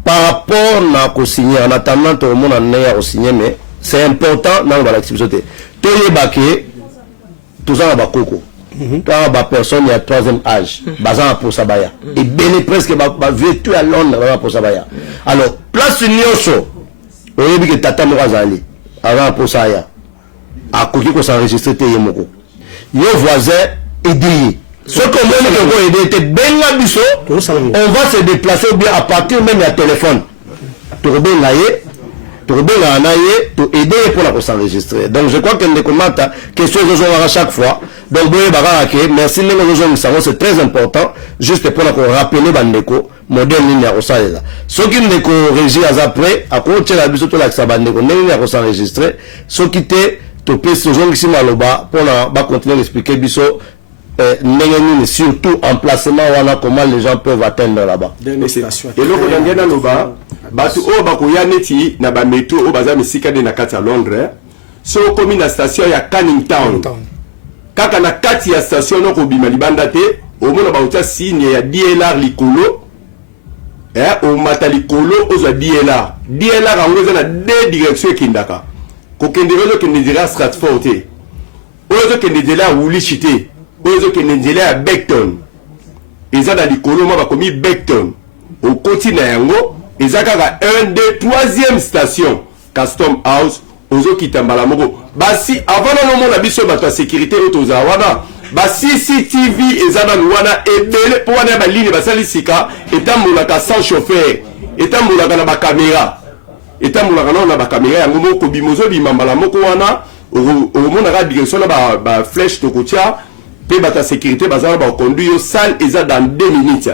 par rapport na ko signer en attendant tout le monde en est à signer mais c'est important dans l'activité to yebake tout ça ba koko quand ba personne ya 3e âge bazan pour sabaya et bene presque ba vieux à Londres pour sabaya alors place nyonso oyebi que tata mo azali avant pour ça ya akoki ko s'enregistrer te yemoko yo voisin aider ce que moi aider te benga biso on va se déplacer ou bien à partir même ya téléphone to benga ye to aider pour la s'enregistrer donc je crois que ne commenta question que à chaque fois donc boye baraka merci les gens c'est très important juste pour la rappeler bandeko modèle ni ya kosalela soki ndeko régie après akoche la biso to la sabandeko ni ya s'enregistrer soki te to pese zongi si maloba pour la continuer d'expliquer biso surtout emplacement wana comment les gens peuvent atteindre là-bas et loko ngena loba batu o bakoya neti na ba métro o baza misika de na kati ya Londres so komi na station ya Canning Town kaka na kati ya station no ko bima libanda te o mona ba uta signe ya DLR likolo o mata likolo oza DLR angoza na deux directions kindaka ko kenderezo kendira Stratford te ozo kendela Woolwich te ozo kendela Beckton eza na likolo ma ba komi Beckton au côté na yango eza kaka 1 2 3e station Custom House ozo kitambala moko basi avant na mona biso bato ya sécurité otoza wana ba CCTV eza na wana ebele po wana ba ligne basali sika etambulaka sans chauffeur etambulaka na ba caméra etambulaka na ba caméra yango moko bimozo bimambala moko wana omona ka direction na ba flèche to kotia pe bata sécurité bazala ba conduire salle eza dans 2 minutes.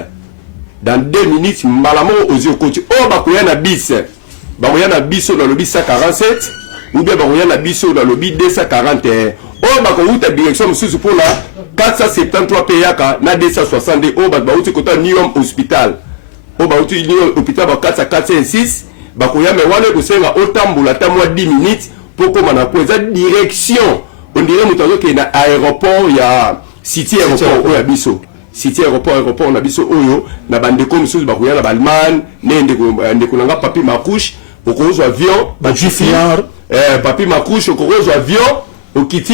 Dans 2 minutes, malamo aux yeux côté. Oh, bakoya na bis. Bakoya na biso dans le bis 147. Ou bien bakoya na biso dans le bis 241. Oh, bakoya ta direction monsieur pour la 473 payaka na 262. Oh, bakoya côté New Hospital. Oh, bakoya New Hospital ba 446. Bakoya me wana ko senga otambula ta moi 10 minutes pour comment na koza direction. On dirait mutazo ke na aéroport ya City aéroport ya biso. cité aéroport na biso oyo na bandeko misusu bakoya na balman ne ndeko nanga papi makouche okozo avion papi makouche okozo avion okiti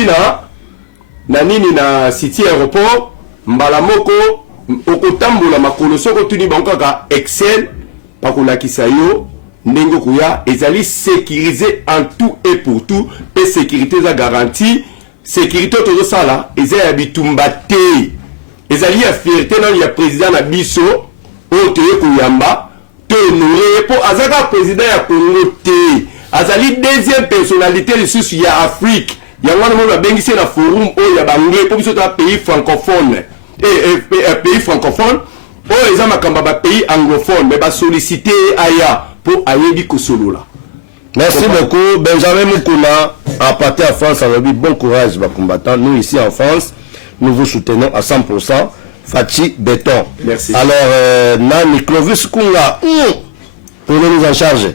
na nini na cité aéroport mbala moko okotambola makolo soko tuni bango kaka excel bakolakisa yo ndenge kuya ezali sécurisé en tout et pour tout et sécurité za garantie sécurité tozo sala ezali ya bitumba te ezali ya fierté na ya président na biso oyo toye kuyamba to honoré po azaka président ya Congo te azali deuxième personnalité lisusu ya Afrique yango wana mo bengisi na forum oyo ya banglais po biso ta pays francophone pays francophone oyo eza makamba ba pays anglophone mais ba solliciter aya pour ayebi kosolola. Merci beaucoup. Benjamin Moukouna, à partir en France, on a dit bon courage, les combattants. Nous, ici en France, nous vous soutenons à 100%. Fachi Béton. Merci. Alors, Nani Clovis Kunga, prenez-nous en charge.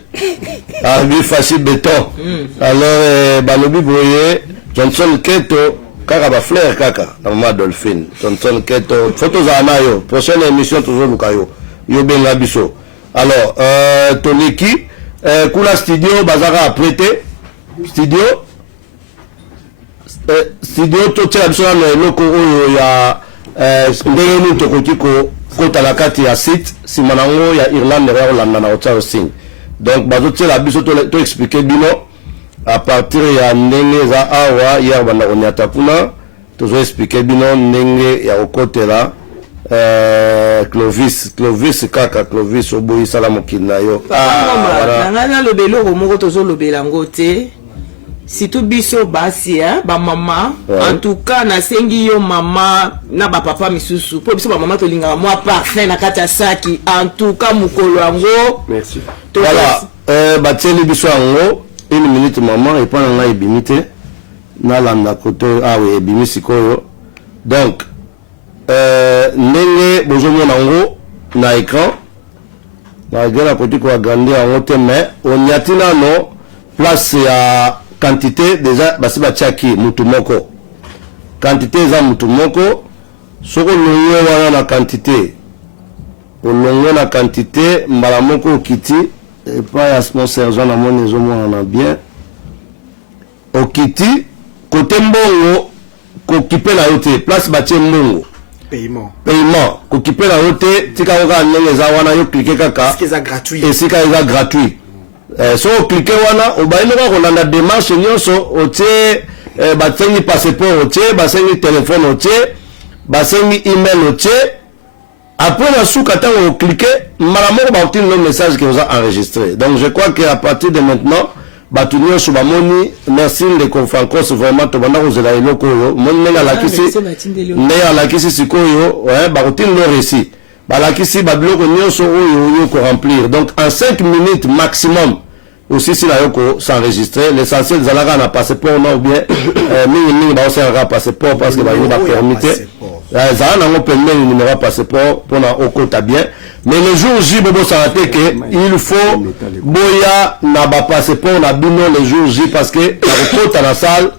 Ah, lui, Fachi Béton. Alors, Balobi Boye, Johnson Keto, Kaka Flair Kaka, Maman Dolphine. Johnson Keto, photos à Anayo. Prochaine émission, toujours Lukayo. Yo Ben Labiso. Alors, Toniki, Kula Studio, Bazara a prêté. Studio, tout ça, le loco, il y a ndenge nous tokotiko kota la kati ya site si manango ya Irlande ya Hollande na otsa aussi. Donc, bazo tela biso to expliquer bino à partir ya ndenge za awa hier banda onyata kuna tozo expliquer bino ndenge ya okotela Clovis kaka Clovis oboyi salamu kinayo nanga lobelo moko tozo lobela ngote si tout biso basi ba mama en tout cas na sengi yo mama na ba papa misusu po biso ba mama to linga moi parfait na kata saki en tout cas mukolo yango merci voilà bateli biso yango une minute maman et pas na ebimite na landa koto oui ebimisi koyo donc ndenge bozomona yango na écran na gana côté ko agrandir yango te mais on yatina no place ya quantité déjà basi bachaki mutu moko quantité za mutu moko soko longo wana na quantité olongo na quantité mbala moko okiti et pas ya mon sergent na mon ezomona na bien okiti côté mbongo kokipe na yote place batie mbongo paiement kokipe na yote tika oka ndenge za wana yo cliquer kaka est-ce que c'est gratuit et c'est quand gratuit so cliquer wana obaino ka kolanda démarche nyonso otie basengi passeport otie basengi téléphone otie basengi email otie après la souka tango cliquer malamoko ba obtenir le message que vous a enregistré. Donc je crois qu'à partir de maintenant batunyo subamoni merci de confrancos vraiment to banda kozela eloko yo monna la kisi ne ala kisi sikoyo ba obtenir le récit ba la kisi ba biloko nyonso oyo ko remplir. Donc en 5 minutes maximum aussi si la yoko s'enregistrer l'essentiel zalaka na passeport non bien mingi ba osera passeport parce que ba yo ba permettre ça n'a pas permis le numéro passeport pour na okota bien mais le jour J bobo s'arrêter que il faut boya na ba passeport na bino le jour J parce que la okota na salle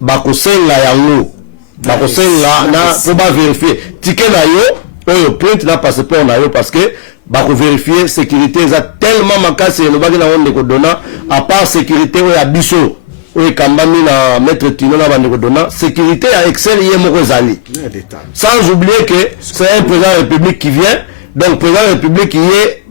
ba ko senga yango ba ko senga na pour ba vérifier ticket na yo oyo print na passeport na yo parce que ba ko vérifier sécurité ça tellement makasi le ba na onde ko dona à part sécurité o ya biso oui, Kambami na maître Tino na bande donna sécurité à Excel yemoko zali. Sans oublier que c'est un président de la République qui vient, donc président de la République qui est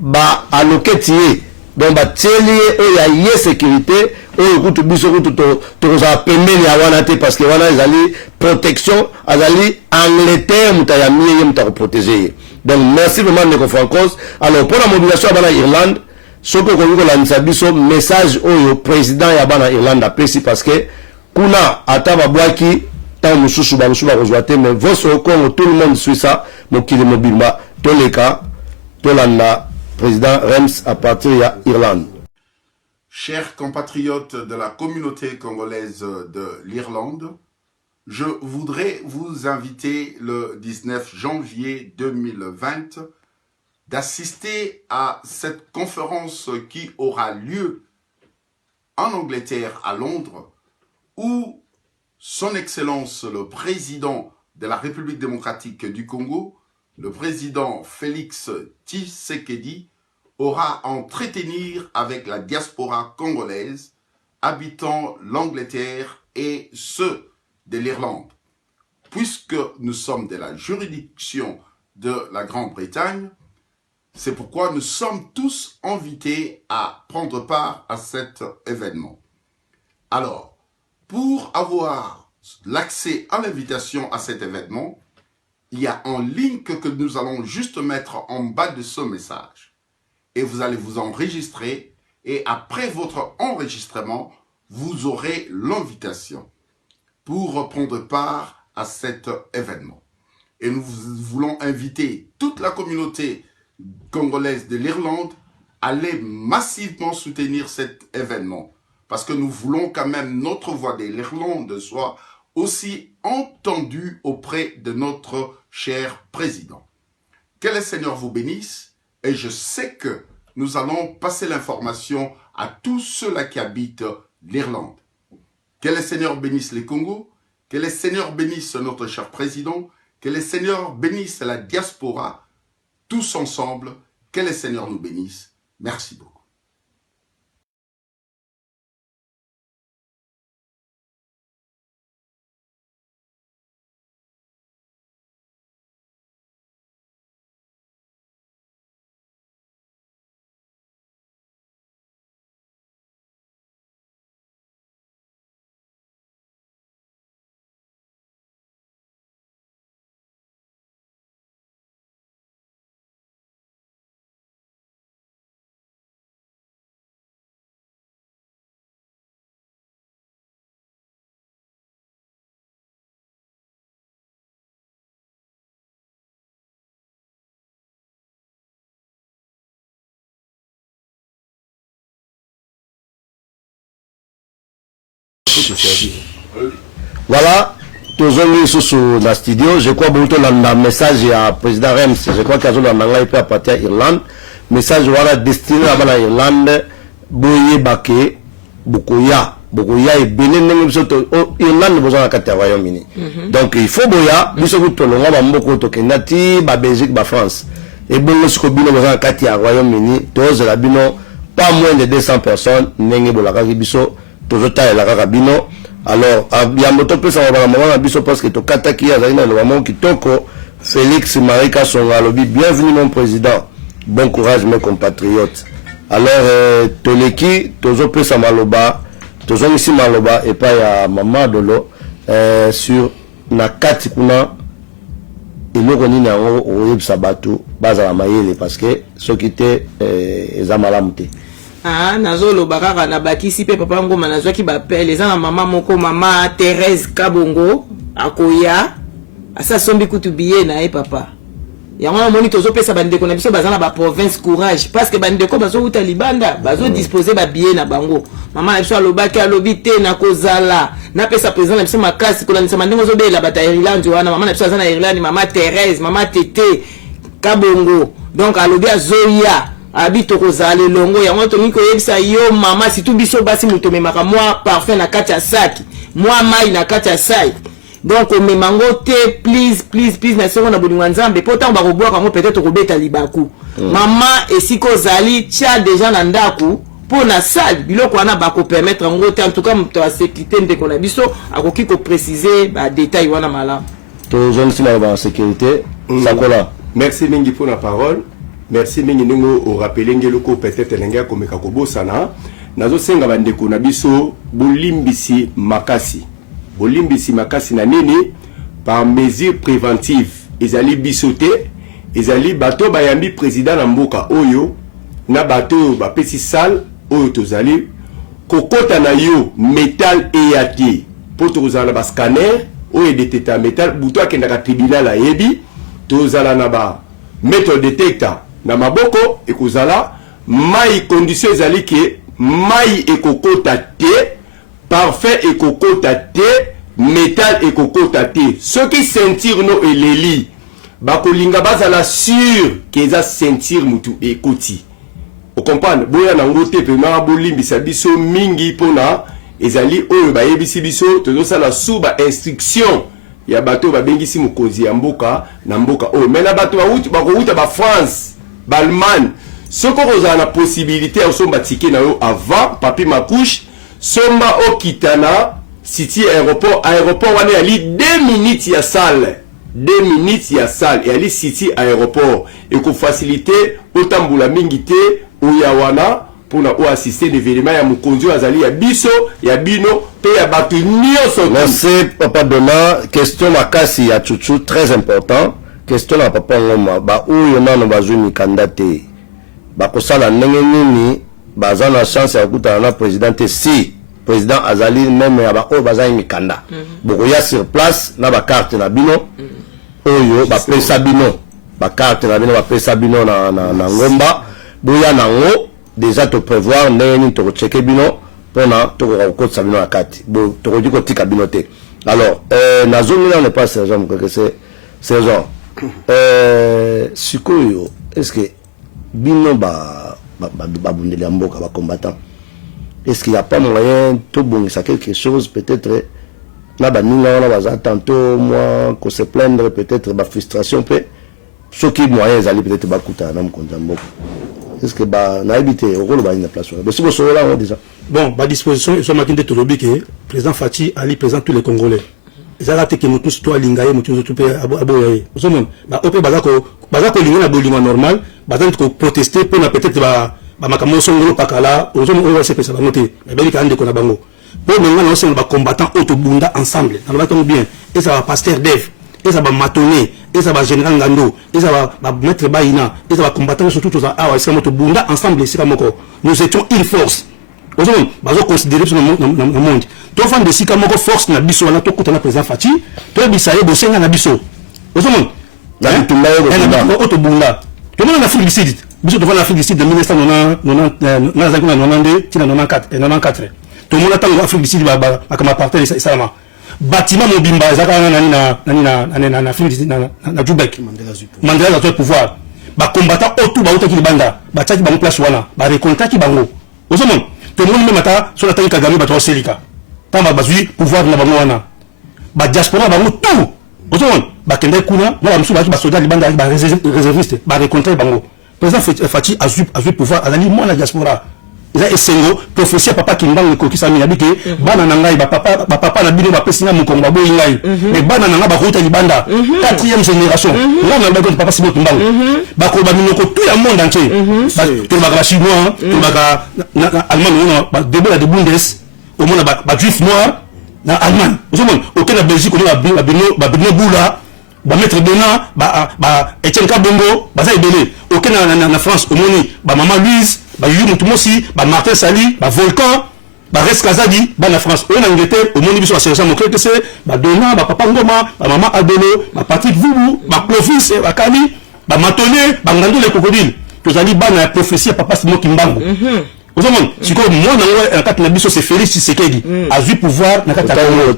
alloqué tié. Donc ba tieli o ya yé sécurité o kutu biso kutu to za pemeli ya wana te parce que wana ezali protection azali Angleterre mutayami yé muta protéger. Donc merci vraiment de Francos. Alors pour la mobilisation à Irlande soko ko la biso message oyo président ya bana Irlande apesi parce que kuna ataba bwaki ta mususu ba kozwate mais voso Congo tout le monde suit ça mokili mobimba toleka tolanda président Rems à partir ya Irlande. Chers compatriotes de la communauté congolaise de l'Irlande, je voudrais vous inviter le 19 janvier 2020 d'assister à cette conférence qui aura lieu en Angleterre, à Londres, où son Excellence, le président de la République démocratique du Congo, le président Félix Tshisekedi aura à entretenir avec la diaspora congolaise habitant l'Angleterre et ceux de l'Irlande. Puisque nous sommes de la juridiction de la Grande-Bretagne, c'est pourquoi nous sommes tous invités à prendre part à cet événement. Alors, pour avoir l'accès à l'invitation à cet événement, il y a un link que nous allons juste mettre en bas de ce message. Et vous allez vous enregistrer et après votre enregistrement, vous aurez l'invitation pour prendre part à cet événement. Et nous voulons inviter toute la communauté congolaise de l'Irlande à aller massivement soutenir cet événement. Parce que nous voulons quand même notre voix de l'Irlande soit aussi entendue auprès de notre cher président. Que le Seigneur vous bénisse et je sais que nous allons passer l'information à tous ceux-là qui habitent l'Irlande. Que le Seigneur bénisse les Congo, que le Seigneur bénisse notre cher président, que le Seigneur bénisse la diaspora, tous ensemble, que le Seigneur nous bénisse. Merci beaucoup. Voilà, tous sur la studio. Je crois que le message à président Rems, je crois qu'il y a un peu à partir d'Irlande. Message voilà destiné à l'Irlande, Boye Bake, Bukoya. Bukoya est béni, Irlande besoin de la Royaume-Uni. Donc il faut Boya, il faut que l'on a beaucoup de Kenati, Belgique, France. Et bon, ce que nous avons besoin de la Royaume-Uni, tous les bino, pas moins de 200 personnes, n'engé bolaka biso, tous les tailles la carabino. Alors, il y a un peu de temps parce que Tokataki a le moment qui toko Félix Marika Songalobi. Bienvenue mon président. Bon courage mes compatriotes. Alors, Toleki, Tozo Pesa Maloba, Tozo Missi Maloba et pas ya Maman Dolo sur Nakati Kuna. Il nous connaît dans Oib Sabato, Baza Mayele parce que ceux qui étaient Zamalamte. Ah, nazolo bakaka na bakisi pe papa ngoma nazwaki bapele eza na mama moko mama Thérèse Kabongo akoya asa sombi kutu biye na e papa yango na moni tozo pesa bandeko na biso bazana ba province courage parce que bandeko bazo uta libanda bazo disposer ba biye na bango mama na biso alobaki alobi te na kozala na pesa président na biso makasi kola nisa mandengo zo bela bata Irlande wana mama na biso azana Irlande mama Thérèse mama Tété Kabongo donc alobi azoya habito kozale longo yango to niko yebisa yo mama si tu biso basi muto memaka moi parfait na kati ya saki moi mai na kati ya sai donc o memango te please na sero na bolingo nzambe pourtant ba robwa kango peut-être kobeta libaku mama esiko zali tia déjà na ndaku pour na salle biloko wana ba ko permettre ngo te en tout cas muto a sécurité ndeko na biso akoki ko préciser ba détail wana mala to jeune si la sécurité sakola. Merci mingi pour la parole. Merci mingi ningo o rappeler ngeloko peut-être nenga komeka kobosana nazo senga bandeko na biso bolimbisi makasi na nini par mesure préventive ezali bisoté ezali bato bayambi président na mboka oyo na bato ba pesi sal oyo tozali kokota na yo métal eyati pour tozala ba scanner oyo détecta métal buto akenda ka tribunal ayebi tozala na ba méthode détecta na maboko ekozala mai condition ezali ke mai ekokota te parfait ekokota te métal ekokota te soki ceinture no eleli bakolinga bazala sûr ke eza ceinture mutu ekoti o comprendre boya na ngote pe ma bolimbisa biso mingi pona ezali oyo bayebisi biso tozosala suba instruction ya bato babengisi mokonzi ya mboka na mboka oyo mais na bato bakouta ba France ba Allemagne soko kozala na possibilité ya osomba ticket na yo avant papi makouche somba okitana city aéroport wana yali 2 minutes ya salle 2 minutes ya salle et ali city aéroport et ko faciliter otambula mingi te oya wana pour na assister l'événement ya mukonzi azali ya biso ya bino pe ya batu nyonso. Merci papa Dona. Question makasi ya chuchu très important. Question na papa Ngoma ba oyo nano bazuni kandate ba kosala ndenge nini baza na chance ya kutana na président si président azali même ya ba oyo bazali mikanda bokoya sur place na ba carte na bino oyo ba pesa bino ba carte na bino ba pesa bino na ngomba boya nango déjà te prévoir ndenge nini to checker bino pona to ko ko bino na kati bo to ko diko tika bino te. Alors na zone là on n'est pas sergent que c'est sergent sikoyo est-ce que bino ba bundeli ya mboka ba combattant est-ce qu'il y a pas moyen to bongisa quelque chose peut-être na ba ninga wana baza tantôt moi qu'on se plaindre peut-être ba frustration pe ceux qui moyens aller peut-être ba kuta na mkonza mboka est-ce que ba na habité au rôle ba une place mais si vous serez là déjà bon ba disposition ils sont makinde to lobi que président Fati Ali présente tous les Congolais ezala te ke mutu to alingaye mutu to pe aboyaye osomon ba ope bazako linga na bolima normal bazako ko protester pour na peut-être ba makambo songolo pakala osomon o se pesa bango te mais beli ka ande ko na bango pour maintenant on se ba combattant autobunda ensemble na ba bien et ça va pasteur Dev et ça va matonner et ça va général Ngando et ça va maître Baïna et ça va combattant surtout tous ah ouais c'est moto bunda ensemble c'est comme nous étions une force osomon bazo considérer sur le monde to fan de sika moko force na biso wana to kutana président Fati to bisaye bosenga na biso osomon na tumba yo autobunda to mona na Afrique du Sud biso to fa na Afrique du Sud de 1990 na zakuna 92 tina 94 to mona tango Afrique du Sud ba kama partenaire salama bâtiment mobimba zakana na Afrique du Sud na Jubek Mandela za pouvoir ba combattant autour ba utaki banda ba taki ba place wana ba recontaki bango osomon to mona même ata sur la tangi Kagame ba to selika tamba bazui pouvoir na bango wana ba diaspora bango tout osomon ba kende kuna na ba musu ba soldat libanda ba réserviste ba recontrer bango président Fati azui pouvoir azali moi la diaspora eza esengo prophétie papa Kimbangu ko kisami na bike bana na ngai ba papa na bino ba pesina mukongo ba boyi ngai mais bana na nga ba kota libanda 4e génération nga na ba ko papa Simon Kimbangu ba ko ba minoko tout le monde entier ba to ba chinois to ba allemand ba de Bundes au monde ba juif noir na Allemagne osomon aucun Belgique on ba bino bula ba maître Bena ba Etienne Kabongo ba za ebele aucun na France au monde ba maman Louise ba Yuyu Mutumosi ba Martin Sali ba Volcan ba Res Kazadi ba na France on Angleterre au monde biso ba sergent mokre que c'est ba Dona ba Papa Ngoma ba maman Adelo ba Patrick Vubu ba Clovis ba Kali ba Matone ba Ngando le crocodile tozali ba na prophétie papa Simon Kimbangu osomon siko moi na kati na biso c'est Félix Tshisekedi a vu pouvoir na kati oh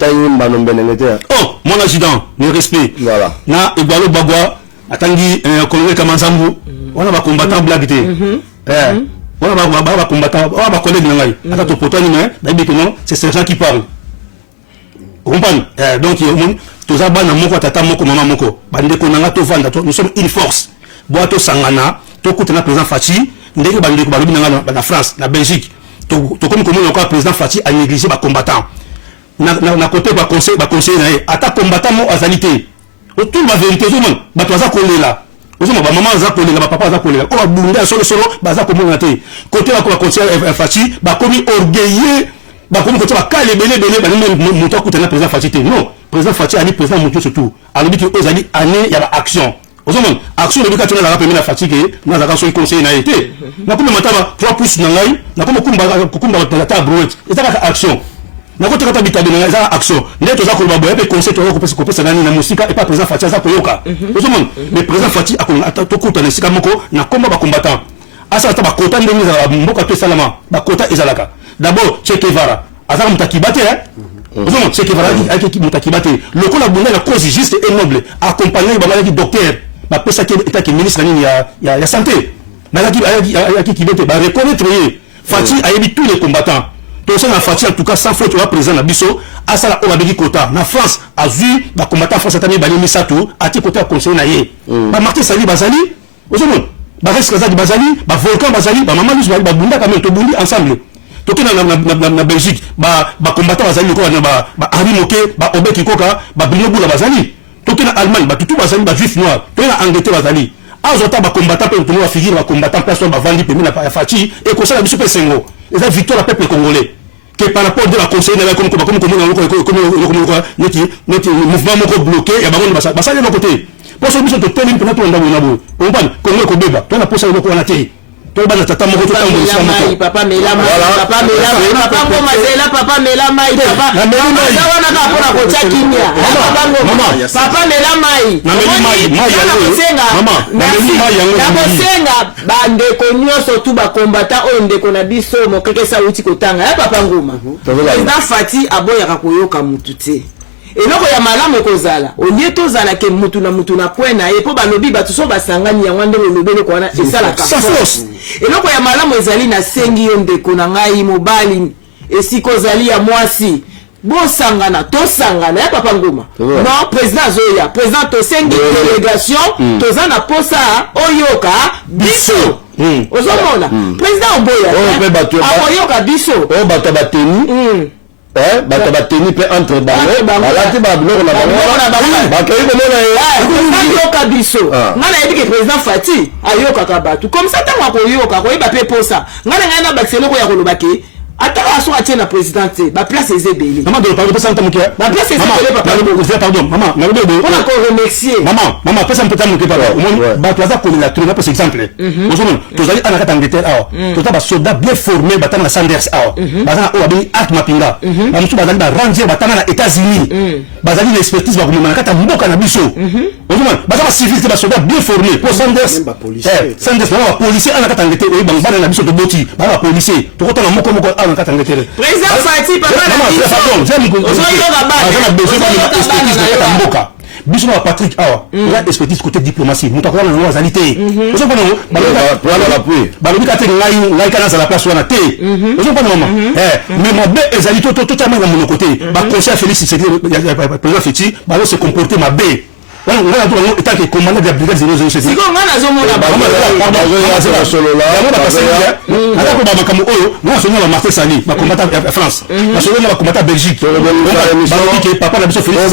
mon adjudant le respect voilà na Egwalo Bagwa atangi colonel Kamanzambu on va combattant blagité on va combattant on va collègue ngai ata to potani mais dabi que non c'est ces gens qui parlent comprendre donc to za bana moko tata moko mama moko bande ko nanga to vanda to nous sommes une force boato sangana to kutana président Fati ndenge bande ko balobi nanga na France na Belgique to comme le président Fati a négligé ba combattant na côté ba conseil na ata combattant mo azalité autour la vérité tout ba to za kolela osoma ba maman za kolela ba papa za kolela o bunda solo ba za komona te côté ba conseil Fati ba komi orgueilleux ba komi côté ba kale belé ba moto kutana président Fati te non président Fati ali président moto surtout alobi que ozali année ya ba action osoma action de bikatona la première fatigue na za conseil conseil na été na kuma mataba 3 pouces na ngai na kuma kumba la table brouette ezaka action na ko teka bitabe na za action ndeto za ko ba boye pe conseil to ko pesa nani na musika et pas président Fati za ko yoka osoma mais président Fati akona to kuta na sika moko na komba ba combattant asa ta ba kota ndenge za mboka to salama ba kota ezalaka d'abord Che Guevara azaka mutakibate osoma Che Guevara aki mutakibate lokola bunda la cause juste et noble accompagné ba malaki docteur ba pesa ki état ki ministre nini ya santé malaki ki bete ba reconnaître Fati a yebi tous les combattants Tout ça na Fati en tout cas sans faute tu vas présent na biso à ça la obabeki kota na France a vu ba combattant France atami ba misato a ti côté conseiller na ye ba Martin Sali bazali ozomon ba risque za di bazali ba volcan bazali ba maman Luce ba bunda quand même to bundi ensemble toke na Belgique ba combattant bazali ko na ba Henri Moké ba Obeki Koka ba Bruno Bula bazali toke na Allemagne ba tutu bazali ba juif noir to na Angleterre bazali azota ba combattant pe to no figure ba combattant personne ba vandi pe na Fati et ko ça la biso pe sengo et ça victoire peuple congolais que par rapport de la conseil comme notre mouvement bloqué il y a pas ça de l'autre côté pour ce mission de tel pour notre ndabo on va Congo ko beba toi na posa le ko na té toi ba tata moko to tango papa mela papa mazela papa mela mai papa wana ka pona ko cha kimia papa mela mai mama senga bande ko nyoso tu ba combattant o ndeko na biso mo keke sa uti ko tanga ya papa ngoma président Fati aboya ka koyoka mutu te eloko ya malamu ekozala olie tozala ke mutu na kwena e po balobi batu so basangani ya wande lobele ko wana esalaka force eloko ya malamu ezali na sengi yo ndeko na ngai mobali esikozali ya mwasi bosangana tosangana ya papa ngoma non président zoya président tosengi délégation tozana posa oyoka biso ozomona président oboya oyoka biso o bato bateni bato bateni pe entre bango balati babiloko na bango bakei komona ayoka biso ngana yebi ke président Fati ayokaka bato comme ça ntango akoyoka koyeba pe posa ngana ngai na bakiseloko ya koloba ke ataka aso atie na présidente ba place ezebeli maman de parler ça ntamuke ba place ezebeli papa pardon maman na lobe on a ko remercier maman pesa mpeta muke papa ba tu as connu la trône par exemple ozomon tozali ana kata Angleterre to ta ba soldat bien formé batana na Sanders bazana o abi art mapinga ba musu bazali ba ranger batana na États-Unis bazali l'expertise ba komona kata mboka na biso ozomon bazana civil ba soldat bien formé pour Sanders Sanders ba policier ana kata Angleterre o bangana na biso to boti ba policier to kota na moko président Fati papa na biso na Patrick awa la expertise côté diplomatie muta ko na no azalité ozo kono balobi ka te ngai kana la place wana te ozo kono mama mais mo be ezali to tama na mon côté ba conseil Félix président Fati ba se comporter ma be on va tout état que commandant de la brigade 007 siko ngana zo mona ba solo là ala ko ba makamu oyo na so na Martin Sali ba combattant France na so na ba combattant Belgique ba que papa na biso Félix